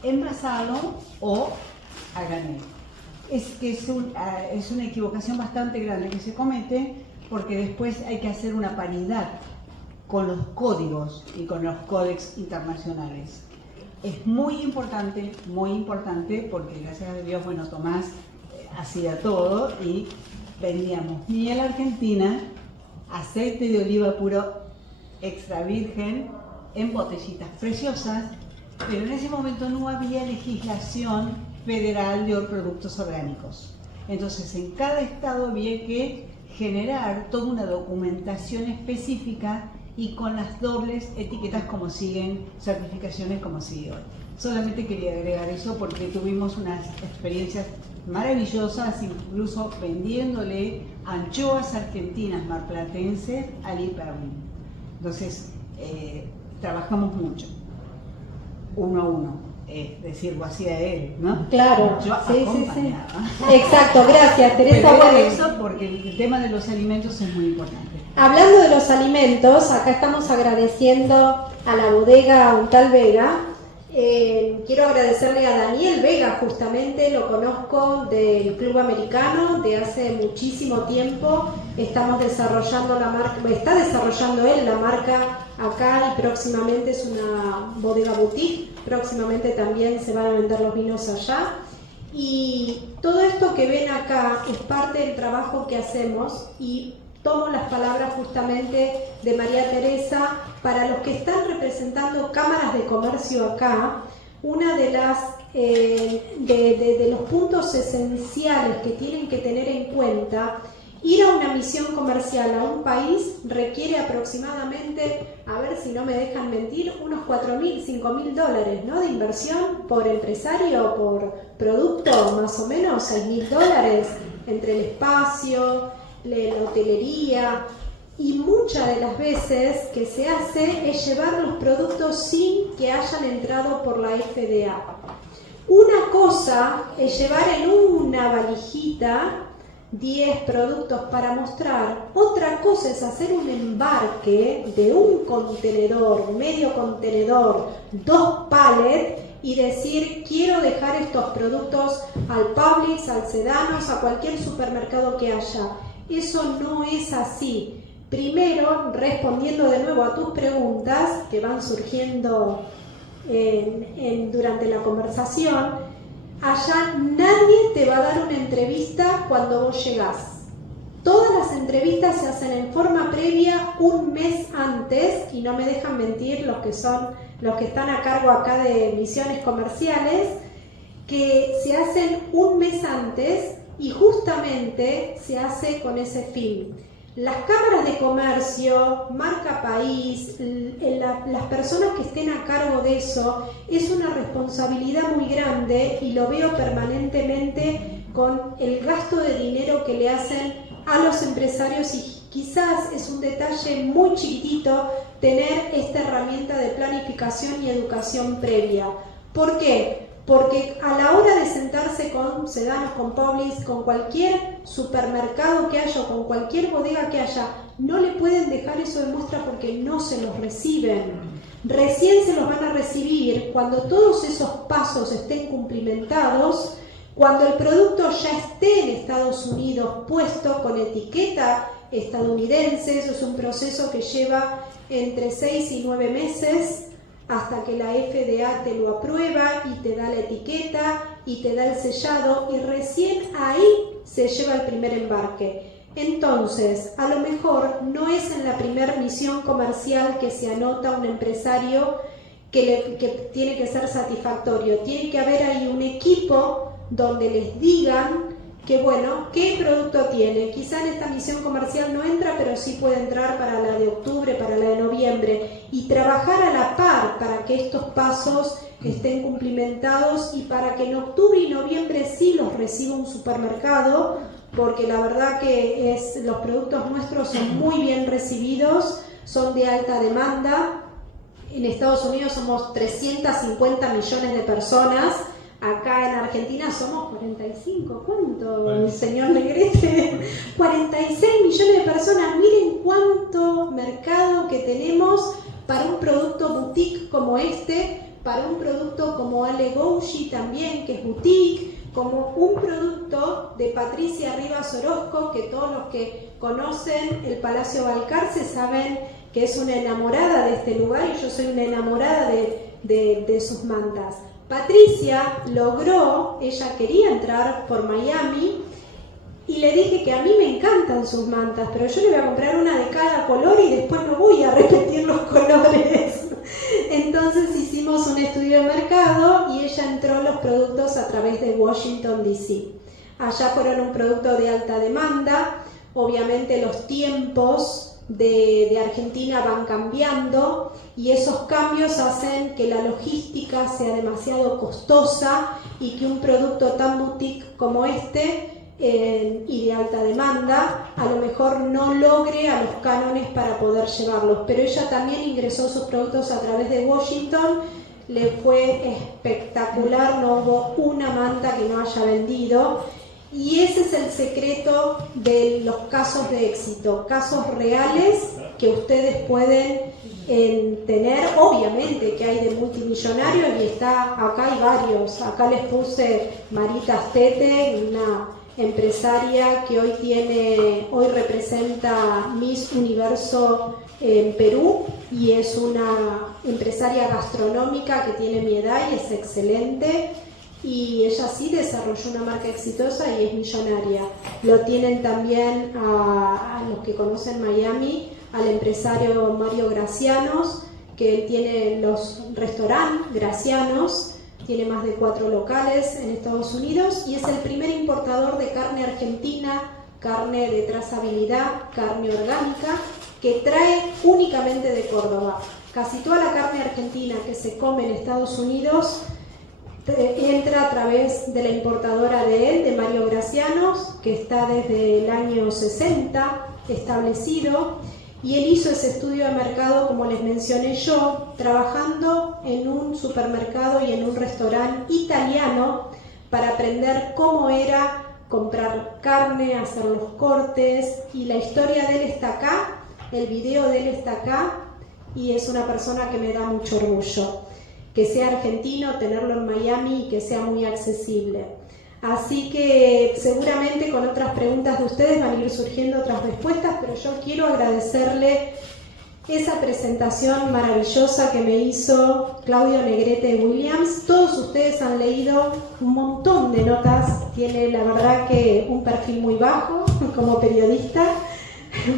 envasado o a granel. Es una equivocación bastante grande que se comete, porque después hay que hacer una paridad con los códigos y con los códex internacionales. Es muy importante, porque gracias a Dios, bueno, Tomás hacía todo y vendíamos miel argentina, aceite de oliva puro extra virgen en botellitas preciosas, pero en ese momento no había legislación federal de productos orgánicos. Entonces, en cada estado había que generar toda una documentación específica y con las dobles etiquetas como siguen, certificaciones como sigue hoy. Solamente quería agregar eso porque tuvimos unas experiencias maravillosas, incluso vendiéndole anchoas argentinas marplatenses a Lee Perlin. Entonces, trabajamos mucho, uno a uno, decirlo hacía él, ¿no? Claro, Yo sí. acompañaba. Exacto, gracias Teresa. Pero Bueno, eso porque el tema de los alimentos es muy importante. hablando de los alimentos, acá estamos agradeciendo a la bodega Un Tal Vega. Quiero agradecerle a Daniel Vega, justamente lo conozco del Club Americano de hace muchísimo tiempo. Estamos desarrollando la marca, está desarrollando él la marca acá y próximamente es una bodega boutique. Próximamente también se van a vender los vinos allá. Y todo esto que ven acá es parte del trabajo que hacemos y tomo las palabras justamente de María Teresa para los que están representando cámaras de comercio acá. Una de las de los puntos esenciales que tienen que tener en cuenta, ir a una misión comercial a un país requiere aproximadamente, a ver si no me dejan mentir, unos $4.000, $5.000, ¿no? De inversión por empresario, por producto, más o menos $6.000 entre el espacio, la hotelería, y muchas de las veces que se hace es llevar los productos sin que hayan entrado por la FDA. Una cosa es llevar en una valijita 10 productos para mostrar, otra cosa es hacer un embarque de un contenedor, medio contenedor, 2 pallets y decir quiero dejar estos productos al Publix, al Sedanos, a cualquier supermercado que haya. Eso no es así. Primero, respondiendo de nuevo a tus preguntas que van surgiendo durante la conversación, allá nadie te va a dar una entrevista cuando vos llegás. Todas las entrevistas se hacen en forma previa un mes antes, y no me dejan mentir los que están a cargo acá de misiones comerciales, que se hacen un mes antes y justamente se hace con ese fin. Las cámaras de comercio, marca país, las personas que estén a cargo de eso, es una responsabilidad muy grande y lo veo permanentemente con el gasto de dinero que le hacen a los empresarios, y quizás es un detalle muy chiquitito tener esta herramienta de planificación y educación previa. ¿Por qué? Porque a la hora de sentarse con Sedanos, con Publix, con cualquier supermercado que haya o con cualquier bodega que haya, no le pueden dejar eso de muestra porque no se los reciben. recién se los van a recibir cuando todos esos pasos estén cumplimentados, cuando el producto ya esté en Estados Unidos puesto con etiqueta estadounidense. Eso es un proceso que lleva entre 6 y 9 meses hasta que la FDA te lo aprueba y te da la etiqueta y te da el sellado, y recién ahí se lleva el primer embarque. Entonces, a lo mejor no es en la primera misión comercial que se anota un empresario que tiene que ser satisfactorio. Tiene que haber ahí un equipo donde les digan que bueno, qué producto tiene. Quizá en esta misión comercial no entra, pero sí puede entrar para la de octubre, para la de noviembre, y trabajar a la par para que estos pasos estén cumplimentados y para que en octubre y noviembre sí los reciba un supermercado, porque la verdad que los productos nuestros son muy bien recibidos, son de alta demanda. En Estados Unidos somos 350 millones de personas. Acá en Argentina somos 45, ¿cuánto, señor Negrete? 46 millones de personas. Miren cuánto mercado que tenemos para un producto boutique como este, para un producto como Ale Gouji también, que es boutique, como un producto de Patricia Rivas Orozco, que todos los que conocen el Palacio Balcarce saben que es una enamorada de este lugar, y yo soy una enamorada de sus mantas. Patricia logró, ella quería entrar por Miami, y le dije que a mí me encantan sus mantas, pero yo le voy a comprar una de cada color y después no voy a repetir los colores. Entonces hicimos un estudio de mercado y ella entró los productos a través de Washington DC. Allá fueron un producto de alta demanda. Obviamente los tiempos de Argentina van cambiando, y esos cambios hacen que la logística sea demasiado costosa y que un producto tan boutique como este y de alta demanda a lo mejor no logre a los cánones para poder llevarlos. Pero ella también ingresó sus productos a través de Washington, le fue espectacular, no hubo una manta que no haya vendido. Y ese es el secreto de los casos de éxito, casos reales que ustedes pueden tener. Obviamente que hay de multimillonarios, y acá hay varios. Acá les puse Marita Astete, una empresaria que hoy representa Miss Universo en Perú, y es una empresaria gastronómica que tiene mi edad y es excelente. Y ella sí desarrolló una marca exitosa y es millonaria. Lo tienen también a los que conocen Miami, al empresario Mario Gracianos, que él tiene los restaurantes Gracianos, tiene más de 4 locales en Estados Unidos, y es el primer importador de carne argentina, carne de trazabilidad, carne orgánica, que trae únicamente de Córdoba. Casi toda la carne argentina que se come en Estados Unidos entra a través de la importadora de él, de Mario Gracianos, que está desde el año 60 establecido, y él hizo ese estudio de mercado, como les mencioné yo, trabajando en un supermercado y en un restaurante italiano para aprender cómo era comprar carne, hacer los cortes, y la historia de él está acá, el video de él está acá, y es una persona que me da mucho orgullo. Que sea argentino, tenerlo en Miami y que sea muy accesible. Así que seguramente con otras preguntas de ustedes van a ir surgiendo otras respuestas, pero yo quiero agradecerle esa presentación maravillosa que me hizo Claudio Negrete Williams. Todos ustedes han leído un montón de notas, tiene la verdad que un perfil muy bajo como periodista,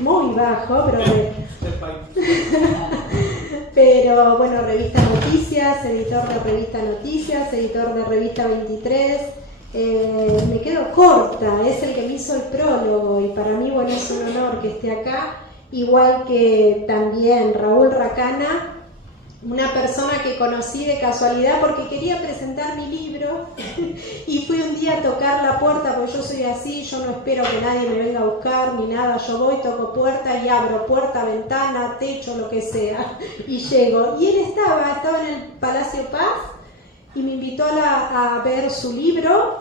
muy bajo, pero bueno, Revista Noticias, editor de Revista Noticias, editor de Revista 23, me quedo corta, es el que me hizo el prólogo, y para mí bueno, es un honor que esté acá, igual que también Raúl Racana, una persona que conocí de casualidad porque quería presentar mi libro y fui un día a tocar la puerta, porque yo soy así, yo no espero que nadie me venga a buscar ni nada, yo voy, toco puerta y abro puerta, ventana, techo, lo que sea, y llego. Y él estaba en el Palacio Paz y me invitó a ver su libro,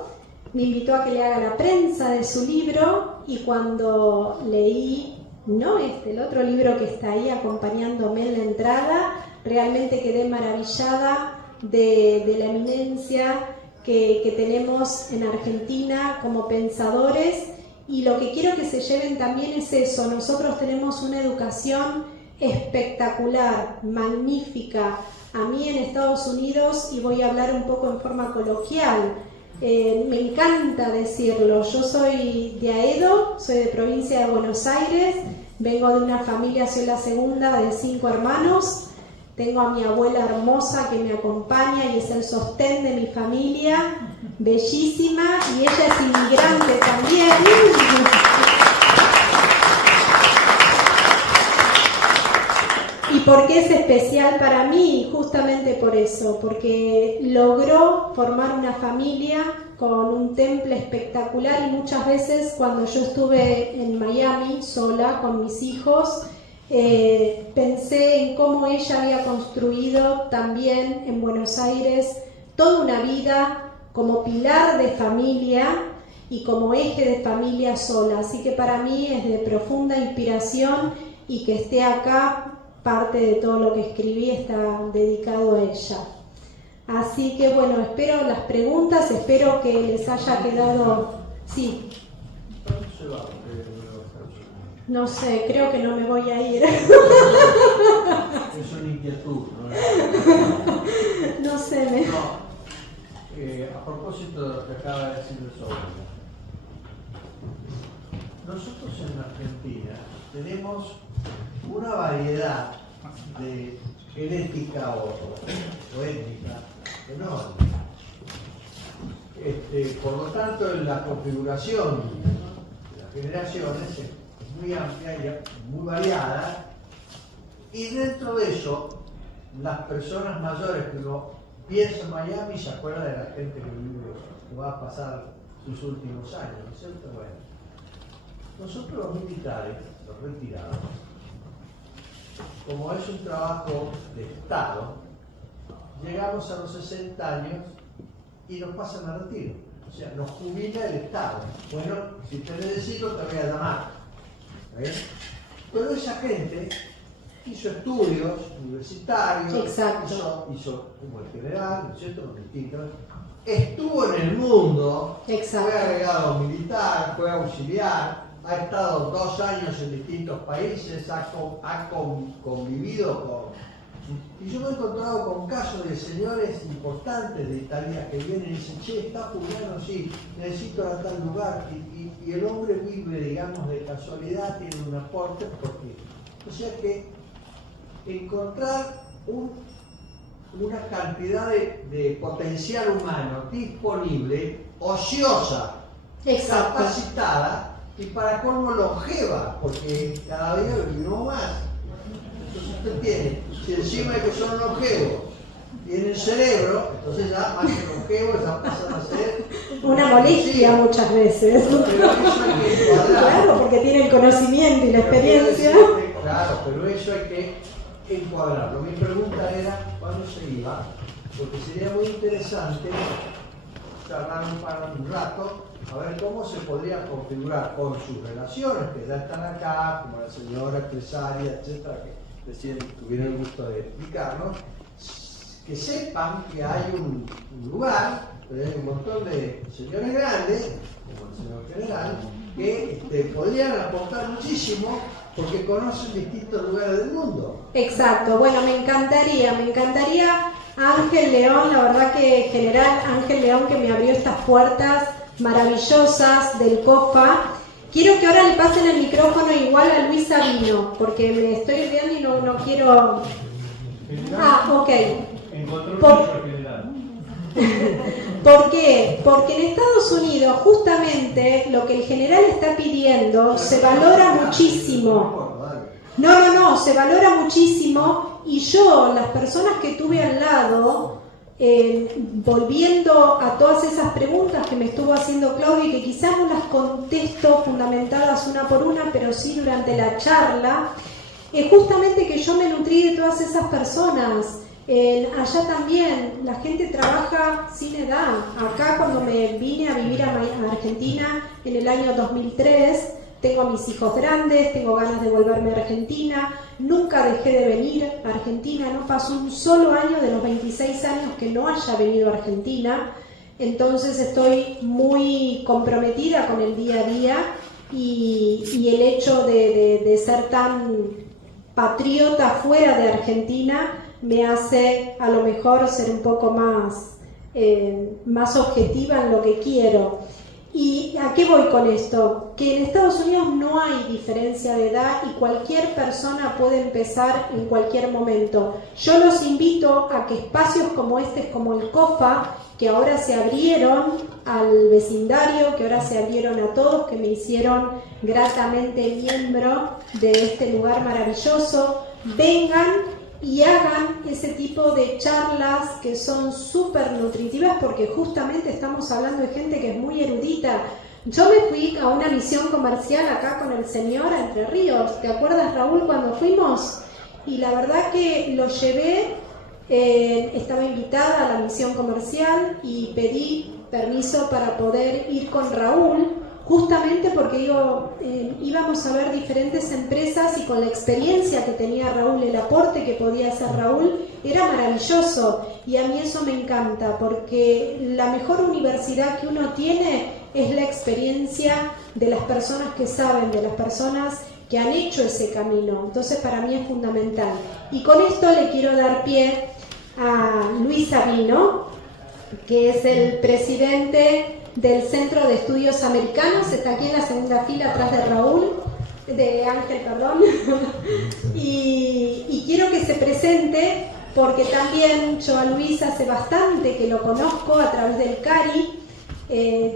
me invitó a que le haga la prensa de su libro, y cuando leí, no el otro libro que está ahí acompañándome en la entrada, realmente quedé maravillada de la eminencia que tenemos en Argentina como pensadores, y lo que quiero que se lleven también es eso. Nosotros tenemos una educación espectacular, magnífica. A mí en Estados Unidos, y voy a hablar un poco en forma coloquial, me encanta decirlo, yo soy de Aedo, soy de provincia de Buenos Aires, vengo de una familia, soy la segunda de 5 hermanos, tengo a mi abuela hermosa que me acompaña y es el sostén de mi familia, bellísima, y ella es inmigrante también. ¿Y por qué es especial para mí? Justamente por eso, porque logró formar una familia con un temple espectacular, y muchas veces cuando yo estuve en Miami sola con mis hijos, pensé en cómo ella había construido también en Buenos Aires toda una vida como pilar de familia y como eje de familia sola. Así que para mí es de profunda inspiración, y que esté acá, parte de todo lo que escribí está dedicado a ella. Así que bueno, espero las preguntas, espero que les haya quedado... Sí. No sé, creo que no me voy a ir. Es una inquietud, ¿no? No sé, me... A propósito de lo que acaba de decir el sobrino, nosotros en Argentina tenemos una variedad de genética o étnica enorme. Por lo tanto, en la configuración de las generaciones es muy amplia y muy variada, y dentro de eso, las personas mayores que uno piensa en Miami se acuerda de la gente que va a pasar sus últimos años, ¿no es cierto? Bueno, nosotros los militares, los retirados, como es un trabajo de Estado, llegamos a los 60 años y nos pasan a retiro. O sea, nos jubila el Estado. Bueno, si te necesito te voy a llamar. ¿Bien? Pero esa gente hizo estudios universitarios, hizo como el general, ¿no es cierto? Los distintos. Estuvo en el mundo, Exacto. Fue agregado militar, fue auxiliar, ha estado 2 años en distintos países, ha convivido con... Y yo me he encontrado con casos de señores importantes de Italia que vienen y dicen, che, está fulano, sí, necesito ir a tal lugar, y el hombre vive, digamos, de casualidad, tiene un aporte, porque... O sea que encontrar una cantidad de potencial humano disponible, ociosa, Exacto. capacitada, y para colmo longeva, porque cada día vivimos más. Entonces usted tiene, si encima de que son longevos, tienen cerebro, entonces ya más que longevos ya pasan a ser una molestia muchas veces. Pero eso hay que encuadrar. Claro, porque tienen conocimiento y la experiencia. Claro, pero eso hay que encuadrarlo. Mi pregunta era, ¿cuándo se iba? Porque sería muy interesante charlar un rato, a ver cómo se podría configurar con sus relaciones, que ya están acá, como la señora empresaria, etcétera, que recién tuvieron el gusto de explicarnos, que sepan que hay un lugar, hay un montón de señores grandes, como el señor general, que podrían aportar muchísimo porque conocen distintos lugares del mundo. Exacto, bueno, me encantaría Ángel León, la verdad que general Ángel León, que me abrió estas puertas maravillosas del COFA. Quiero que ahora le pasen el micrófono igual a Luis Sabino, porque me estoy olvidando y no quiero... Ok. ¿Por qué? Porque en Estados Unidos justamente lo que el general está pidiendo se valora muchísimo. No, se valora muchísimo, y yo, las personas que tuve al lado, volviendo a todas esas preguntas que me estuvo haciendo Claudia y que quizás no las contesto fundamentadas una por una, pero sí durante la charla, justamente que yo me nutrí de todas esas personas. Allá también la gente trabaja sin edad. Acá cuando me vine a vivir a Argentina en el año 2003, tengo a mis hijos grandes, tengo ganas de volverme a Argentina, nunca dejé de venir a Argentina, no pasó un solo año de los 26 años que no haya venido a Argentina, entonces estoy muy comprometida con el día a día y el hecho de ser tan patriota fuera de Argentina me hace a lo mejor ser un poco más objetiva en lo que quiero. ¿Y a qué voy con esto? Que en Estados Unidos no hay diferencia de edad y cualquier persona puede empezar en cualquier momento. Yo los invito a que espacios como este, como el COFA, que ahora se abrieron al vecindario, que ahora se abrieron a todos, que me hicieron gratamente miembro de este lugar maravilloso, vengan y hagan ese tipo de charlas que son súper nutritivas, porque justamente estamos hablando de gente que es muy erudita. Yo me fui a una misión comercial acá con el señor a Entre Ríos, ¿te acuerdas, Raúl, cuando fuimos? Y la verdad que lo llevé, estaba invitada a la misión comercial y pedí permiso para poder ir con Raúl, justamente porque íbamos a ver diferentes empresas y con la experiencia que tenía Raúl, el aporte que podía hacer Raúl, era maravilloso. Y a mí eso me encanta, porque la mejor universidad que uno tiene es la experiencia de las personas que saben, de las personas que han hecho ese camino. Entonces para mí es fundamental. Y con esto le quiero dar pie a Luis Sabino, que es el presidente del Centro de Estudios Americanos, está aquí en la segunda fila atrás de Raúl, de Ángel, perdón, y quiero que se presente porque también yo a Luis hace bastante que lo conozco a través del CARI.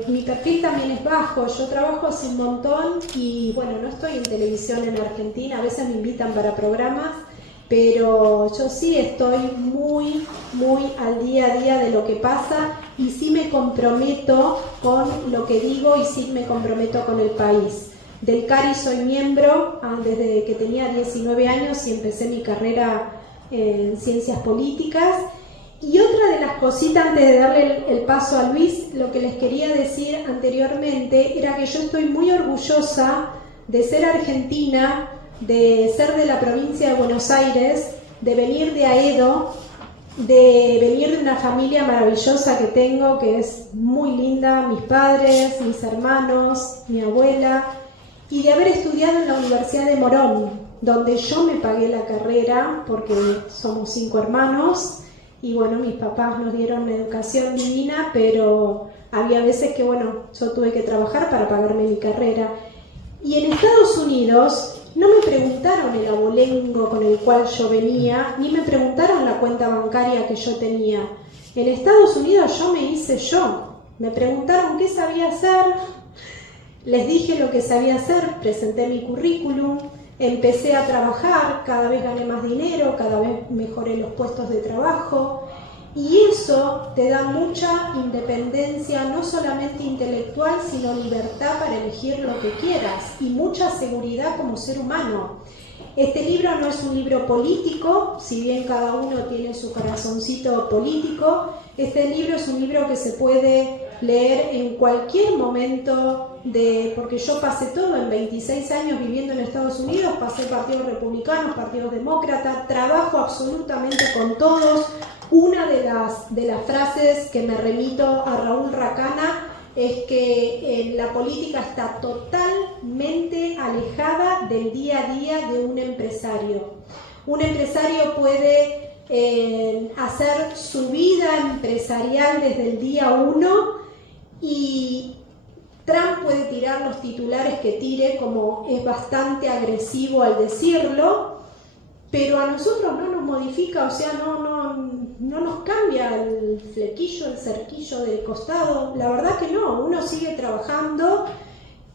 Mi perfil también es bajo, yo trabajo hace un montón y bueno, no estoy en televisión en Argentina, a veces me invitan para programas, pero yo sí estoy muy al día a día de lo que pasa y sí me comprometo con lo que digo y sí me comprometo con el país. Del CARI soy miembro desde que tenía 19 años y empecé mi carrera en ciencias políticas. Y otra de las cositas, antes de darle el paso a Luis, lo que les quería decir anteriormente era que yo estoy muy orgullosa de ser argentina, de ser de la provincia de Buenos Aires, de venir de Aedo, de venir de una familia maravillosa que tengo, que es muy linda, mis padres, mis hermanos, mi abuela, y de haber estudiado en la Universidad de Morón, donde yo me pagué la carrera, porque somos 5 hermanos, y bueno, mis papás nos dieron una educación divina, pero había veces que bueno, yo tuve que trabajar para pagarme mi carrera. Y en Estados Unidos no me preguntaron el abolengo con el cual yo venía, ni me preguntaron la cuenta bancaria que yo tenía. En Estados Unidos yo me hice yo. Me preguntaron qué sabía hacer, les dije lo que sabía hacer, presenté mi currículum, empecé a trabajar, cada vez gané más dinero, cada vez mejoré los puestos de trabajo. Y eso te da mucha independencia, no solamente intelectual, sino libertad para elegir lo que quieras y mucha seguridad como ser humano. Este libro no es un libro político, si bien cada uno tiene su corazoncito político, este libro es un libro que se puede leer en cualquier momento, porque yo pasé todo en 26 años viviendo en Estados Unidos, pasé partidos republicanos, partidos demócratas, trabajo absolutamente con todos. Una de las frases que me remito a Raúl Racana es que la política está totalmente alejada del día a día de un empresario. Un empresario puede hacer su vida empresarial desde el día 1 y Trump puede tirar los titulares que tire, como es bastante agresivo al decirlo, pero a nosotros no nos modifica, o sea, no nos cambia el flequillo, el cerquillo del costado, la verdad que no, uno sigue trabajando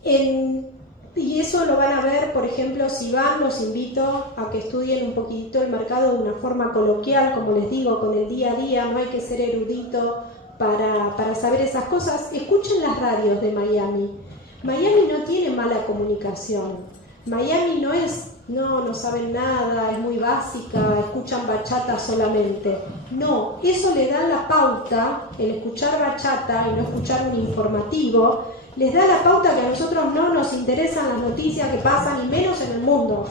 y eso lo van a ver, por ejemplo, si van, los invito a que estudien un poquitito el mercado de una forma coloquial, como les digo, con el día a día, no hay que ser erudito para saber esas cosas. Escuchen las radios de Miami. Miami no tiene mala comunicación. Miami no saben nada, es muy básica, escuchan bachata solamente. No, eso le da la pauta, el escuchar bachata y no escuchar un informativo, les da la pauta que a nosotros no nos interesan las noticias que pasan, y menos en el mundo.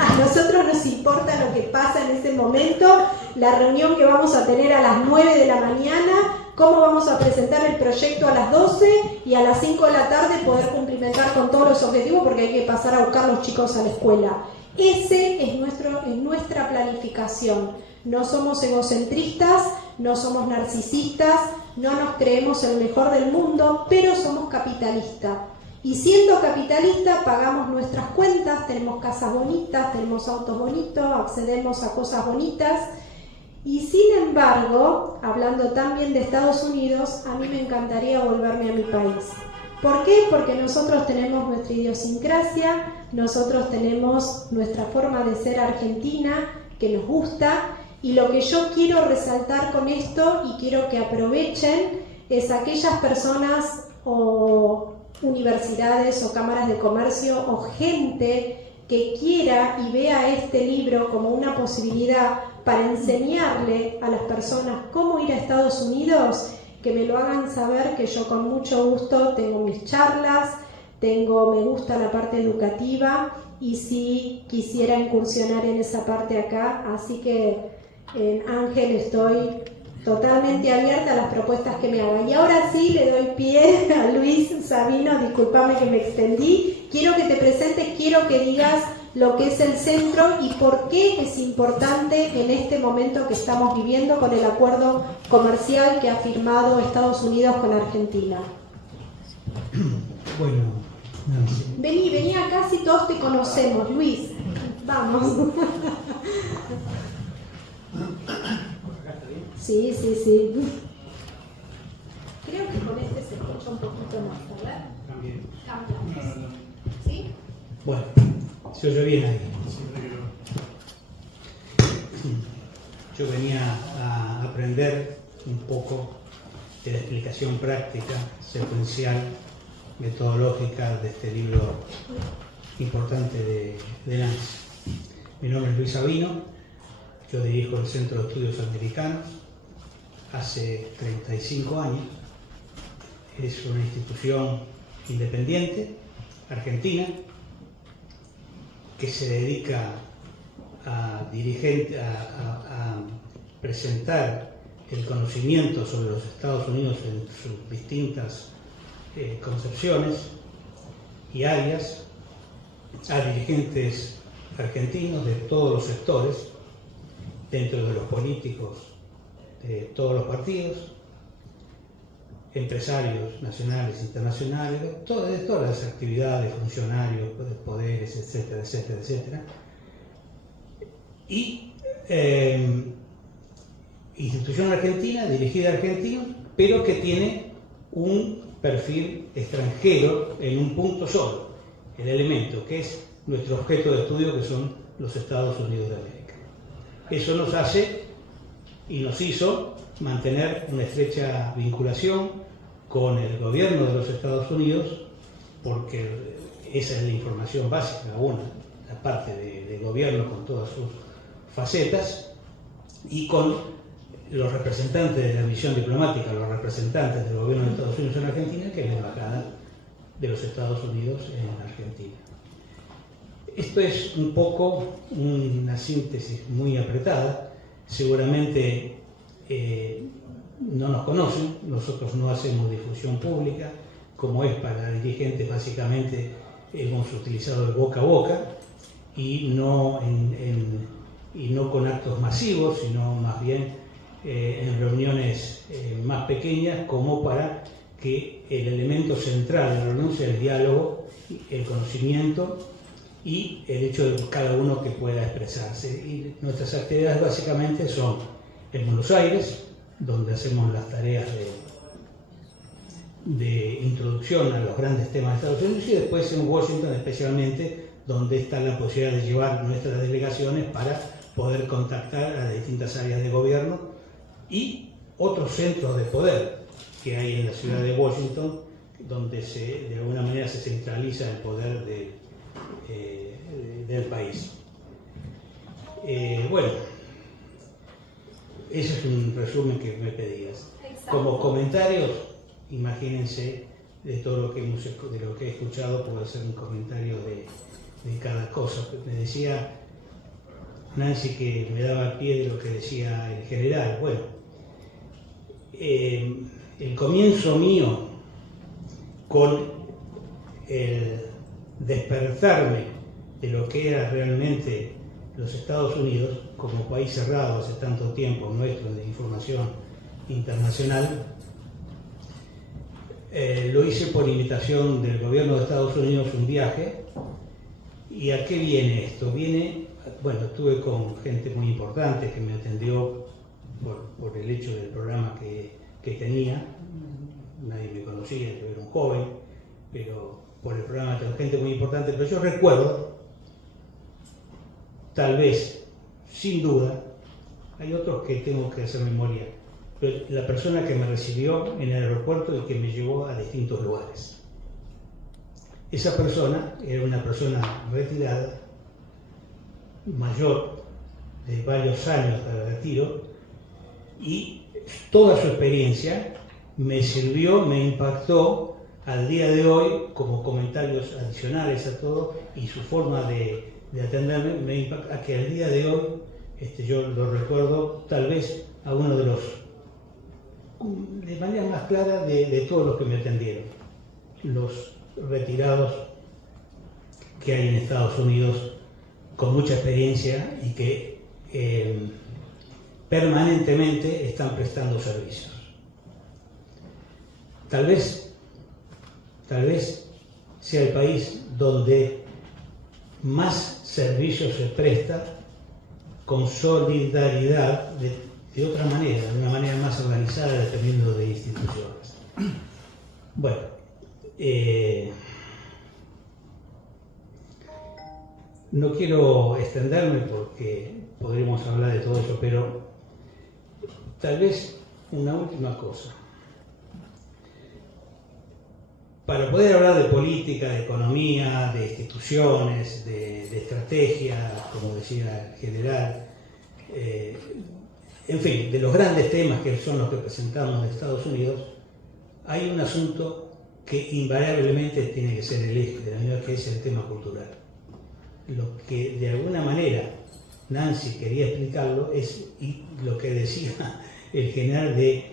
A nosotros nos importa lo que pasa en ese momento, la reunión que vamos a tener a las 9 de la mañana, cómo vamos a presentar el proyecto a las 12 y a las 5 de la tarde poder cumplimentar con todos los objetivos porque hay que pasar a buscar a los chicos a la escuela. Ese es nuestra planificación. No somos egocentristas, no somos narcisistas, no nos creemos el mejor del mundo, pero somos capitalistas. Y siendo capitalista pagamos nuestras cuentas, tenemos casas bonitas, tenemos autos bonitos, accedemos a cosas bonitas. Y sin embargo, hablando también de Estados Unidos, a mí me encantaría volverme a mi país. ¿Por qué? Porque nosotros tenemos nuestra idiosincrasia, nosotros tenemos nuestra forma de ser argentina que nos gusta, y lo que yo quiero resaltar con esto y quiero que aprovechen es aquellas personas o universidades o cámaras de comercio o gente que quiera y vea este libro como una posibilidad para enseñarle a las personas cómo ir a Estados Unidos, que me lo hagan saber, que yo con mucho gusto tengo mis charlas, me gusta la parte educativa y sí quisiera incursionar en esa parte acá, así que Ángel, estoy totalmente abierta a las propuestas que me hagan. Y ahora sí le doy pie a Luis Sabino, discúlpame que me extendí. Quiero que te presentes, quiero que digas lo que es el centro y por qué es importante en este momento que estamos viviendo con el acuerdo comercial que ha firmado Estados Unidos con Argentina. Bueno, Nancy. Vení acá si todos te conocemos, Luis. Vamos. Sí. Creo que con este se escucha un poquito más, ¿verdad? Cambiamos. ¿Sí? Bueno, se oye bien ahí. Yo venía a aprender un poco de la explicación práctica, secuencial, metodológica de este libro importante de Nancy. Mi nombre es Luis Sabino, yo dirijo el Centro de Estudios Americanos hace 35 años. Es una institución independiente, argentina, que se dedica a presentar el conocimiento sobre los Estados Unidos en sus distintas concepciones y áreas a dirigentes argentinos de todos los sectores, dentro de los políticos de todos los partidos, empresarios nacionales, internacionales, de todas las actividades, funcionarios, poderes, etcétera, etcétera, etcétera. Y institución argentina, dirigida a argentinos, pero que tiene un perfil extranjero en un punto solo, el elemento que es nuestro objeto de estudio, que son los Estados Unidos de América. Eso nos hace y nos hizo mantener una estrecha vinculación con el gobierno de los Estados Unidos, porque esa es la información básica, la parte de gobierno con todas sus facetas, y con los representantes de la misión diplomática, los representantes del gobierno de Estados Unidos en Argentina, que es la embajada de los Estados Unidos en Argentina. Esto es un poco una síntesis muy apretada. Seguramente no nos conocen, nosotros no hacemos difusión pública, como es para dirigentes, básicamente hemos utilizado el boca a boca y no con actos masivos, sino más bien en reuniones más pequeñas, como para que el elemento central de la reunión sea el diálogo, el conocimiento y el hecho de cada uno que pueda expresarse. Y nuestras actividades básicamente son en Buenos Aires, donde hacemos las tareas de introducción a los grandes temas de Estados Unidos, y después en Washington especialmente, donde está la posibilidad de llevar nuestras delegaciones para poder contactar a las distintas áreas de gobierno y otros centros de poder que hay en la ciudad de Washington, donde de alguna manera se centraliza el poder del país. Bueno, ese es un resumen que me pedías. Exacto. Como comentarios, imagínense de todo lo que de lo que he escuchado, puedo hacer un comentario de cada cosa. Me decía Nancy que me daba pie de lo que decía el general. Bueno, el comienzo mío con el despertarme de lo que era realmente los Estados Unidos como país cerrado hace tanto tiempo nuestro de información internacional, lo hice por invitación del gobierno de Estados Unidos, un viaje. ¿Y a qué viene esto? Bueno, estuve con gente muy importante que me atendió por el hecho del programa que tenía. Nadie me conocía, yo era un joven, pero por el programa tengo gente muy importante. Pero yo recuerdo, tal vez, sin duda, hay otros que tengo que hacer memoria, pero la persona que me recibió en el aeropuerto y que me llevó a distintos lugares. Esa persona era una persona retirada, mayor, de varios años de retiro, y toda su experiencia me sirvió, me impactó al día de hoy como comentarios adicionales a todo, y su forma de atenderme me impacta a que al día de hoy yo lo recuerdo tal vez a uno de manera más clara de todos los que me atendieron, los retirados que hay en Estados Unidos con mucha experiencia y que permanentemente están prestando servicios. Tal vez sea el país donde más servicios se presta con solidaridad de otra manera, de una manera más organizada, dependiendo de instituciones. Bueno, no quiero extenderme porque podríamos hablar de todo eso, pero tal vez una última cosa. Para poder hablar de política, de economía, de instituciones, de estrategia, como decía el general, en fin, de los grandes temas que son los que presentamos en Estados Unidos, hay un asunto que invariablemente tiene que ser el eje de la misma, que es el tema cultural. Lo que de alguna manera Nancy quería explicarlo es lo que decía el general de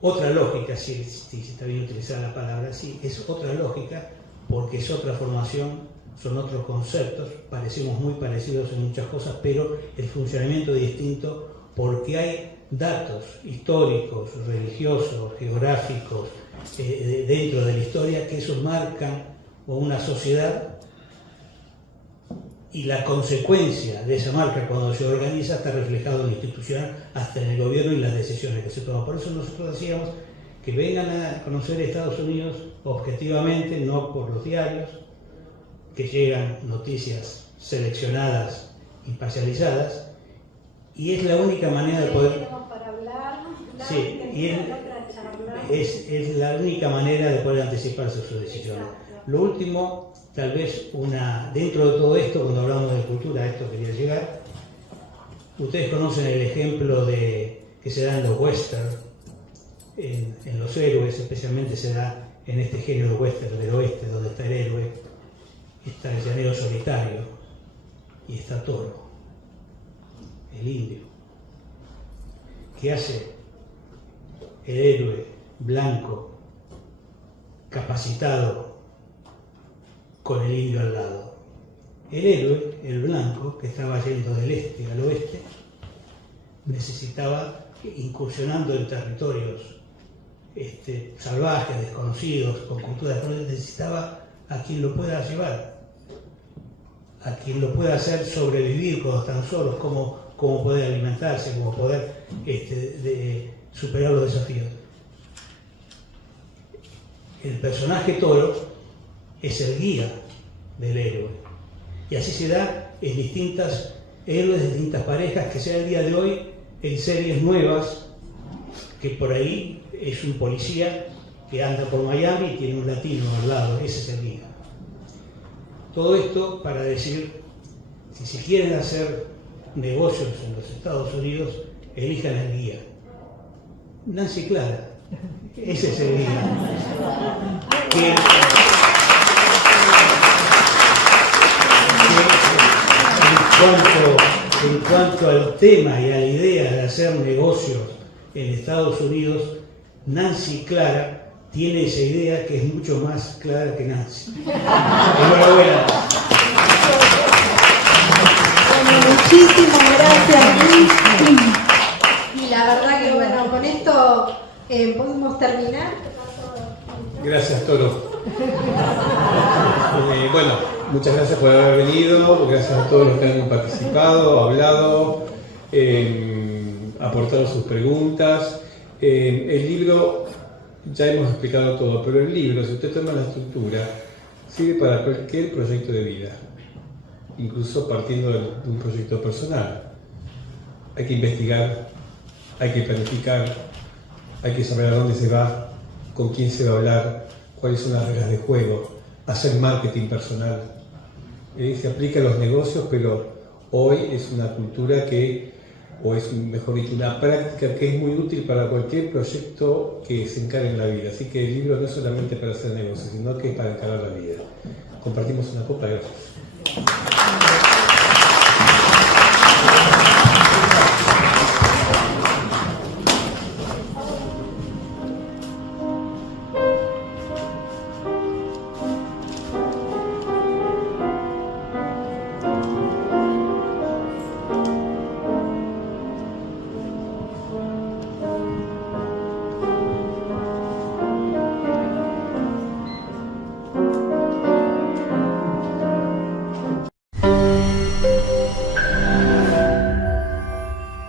otra lógica, si está bien utilizar la palabra así, es otra lógica porque es otra formación, son otros conceptos, parecemos muy parecidos en muchas cosas, pero el funcionamiento es distinto porque hay datos históricos, religiosos, geográficos, dentro de la historia que eso marcan una sociedad, y la consecuencia de esa marca cuando se organiza está reflejado en la institución, hasta en el gobierno y las decisiones que se toman. Por eso nosotros decíamos que vengan a conocer Estados Unidos objetivamente, no por los diarios, que llegan noticias seleccionadas y parcializadas, y es la única manera de poder... Sí, y es la única manera de poder anticiparse a sus decisiones. Lo último, tal vez dentro de todo esto, cuando hablamos de cultura, a esto quería llegar. Ustedes conocen el ejemplo que se da en los western, en los héroes, especialmente se da en este género western del oeste, donde está el héroe, está el llanero solitario y está Toro, el indio. ¿Qué hace el héroe blanco, capacitado, con el indio al lado? El héroe, el blanco, que estaba yendo del este al oeste, necesitaba, incursionando en territorios salvajes, desconocidos, con culturas desconocidas, necesitaba a quien lo pueda llevar, a quien lo pueda hacer sobrevivir cuando están solos, cómo poder alimentarse, cómo poder superar los desafíos. El personaje Toro es el guía del héroe. Y así se da en distintas héroes, de distintas parejas, que sea el día de hoy en series nuevas, que por ahí es un policía que anda por Miami y tiene un latino al lado, ese es el guía. Todo esto para decir, si quieren hacer negocios en los Estados Unidos, elijan el guía. Nancy Clara Ese sería. En cuanto al tema y a la idea de hacer negocios en Estados Unidos, Nancy Clara tiene esa idea que es mucho más clara que Nancy. Enhorabuena. Bueno, muchísimas gracias, Luis. Y la verdad que bueno, con esto podemos terminar. Gracias, Toro. Bueno, muchas gracias por haber venido, gracias a todos los que han participado, hablado, aportado sus preguntas. El libro, ya hemos explicado todo, pero el libro, si usted toma la estructura, sirve para cualquier proyecto de vida, incluso partiendo de un proyecto personal. Hay que investigar, hay que planificar, hay que saber a dónde se va, con quién se va a hablar, cuáles son las reglas de juego, hacer marketing personal. Se aplica a los negocios, pero hoy es una cultura o es mejor dicho, una práctica que es muy útil para cualquier proyecto que se encare en la vida. Así que el libro no es solamente para hacer negocios, sino que es para encarar la vida. Compartimos una copa, gracias.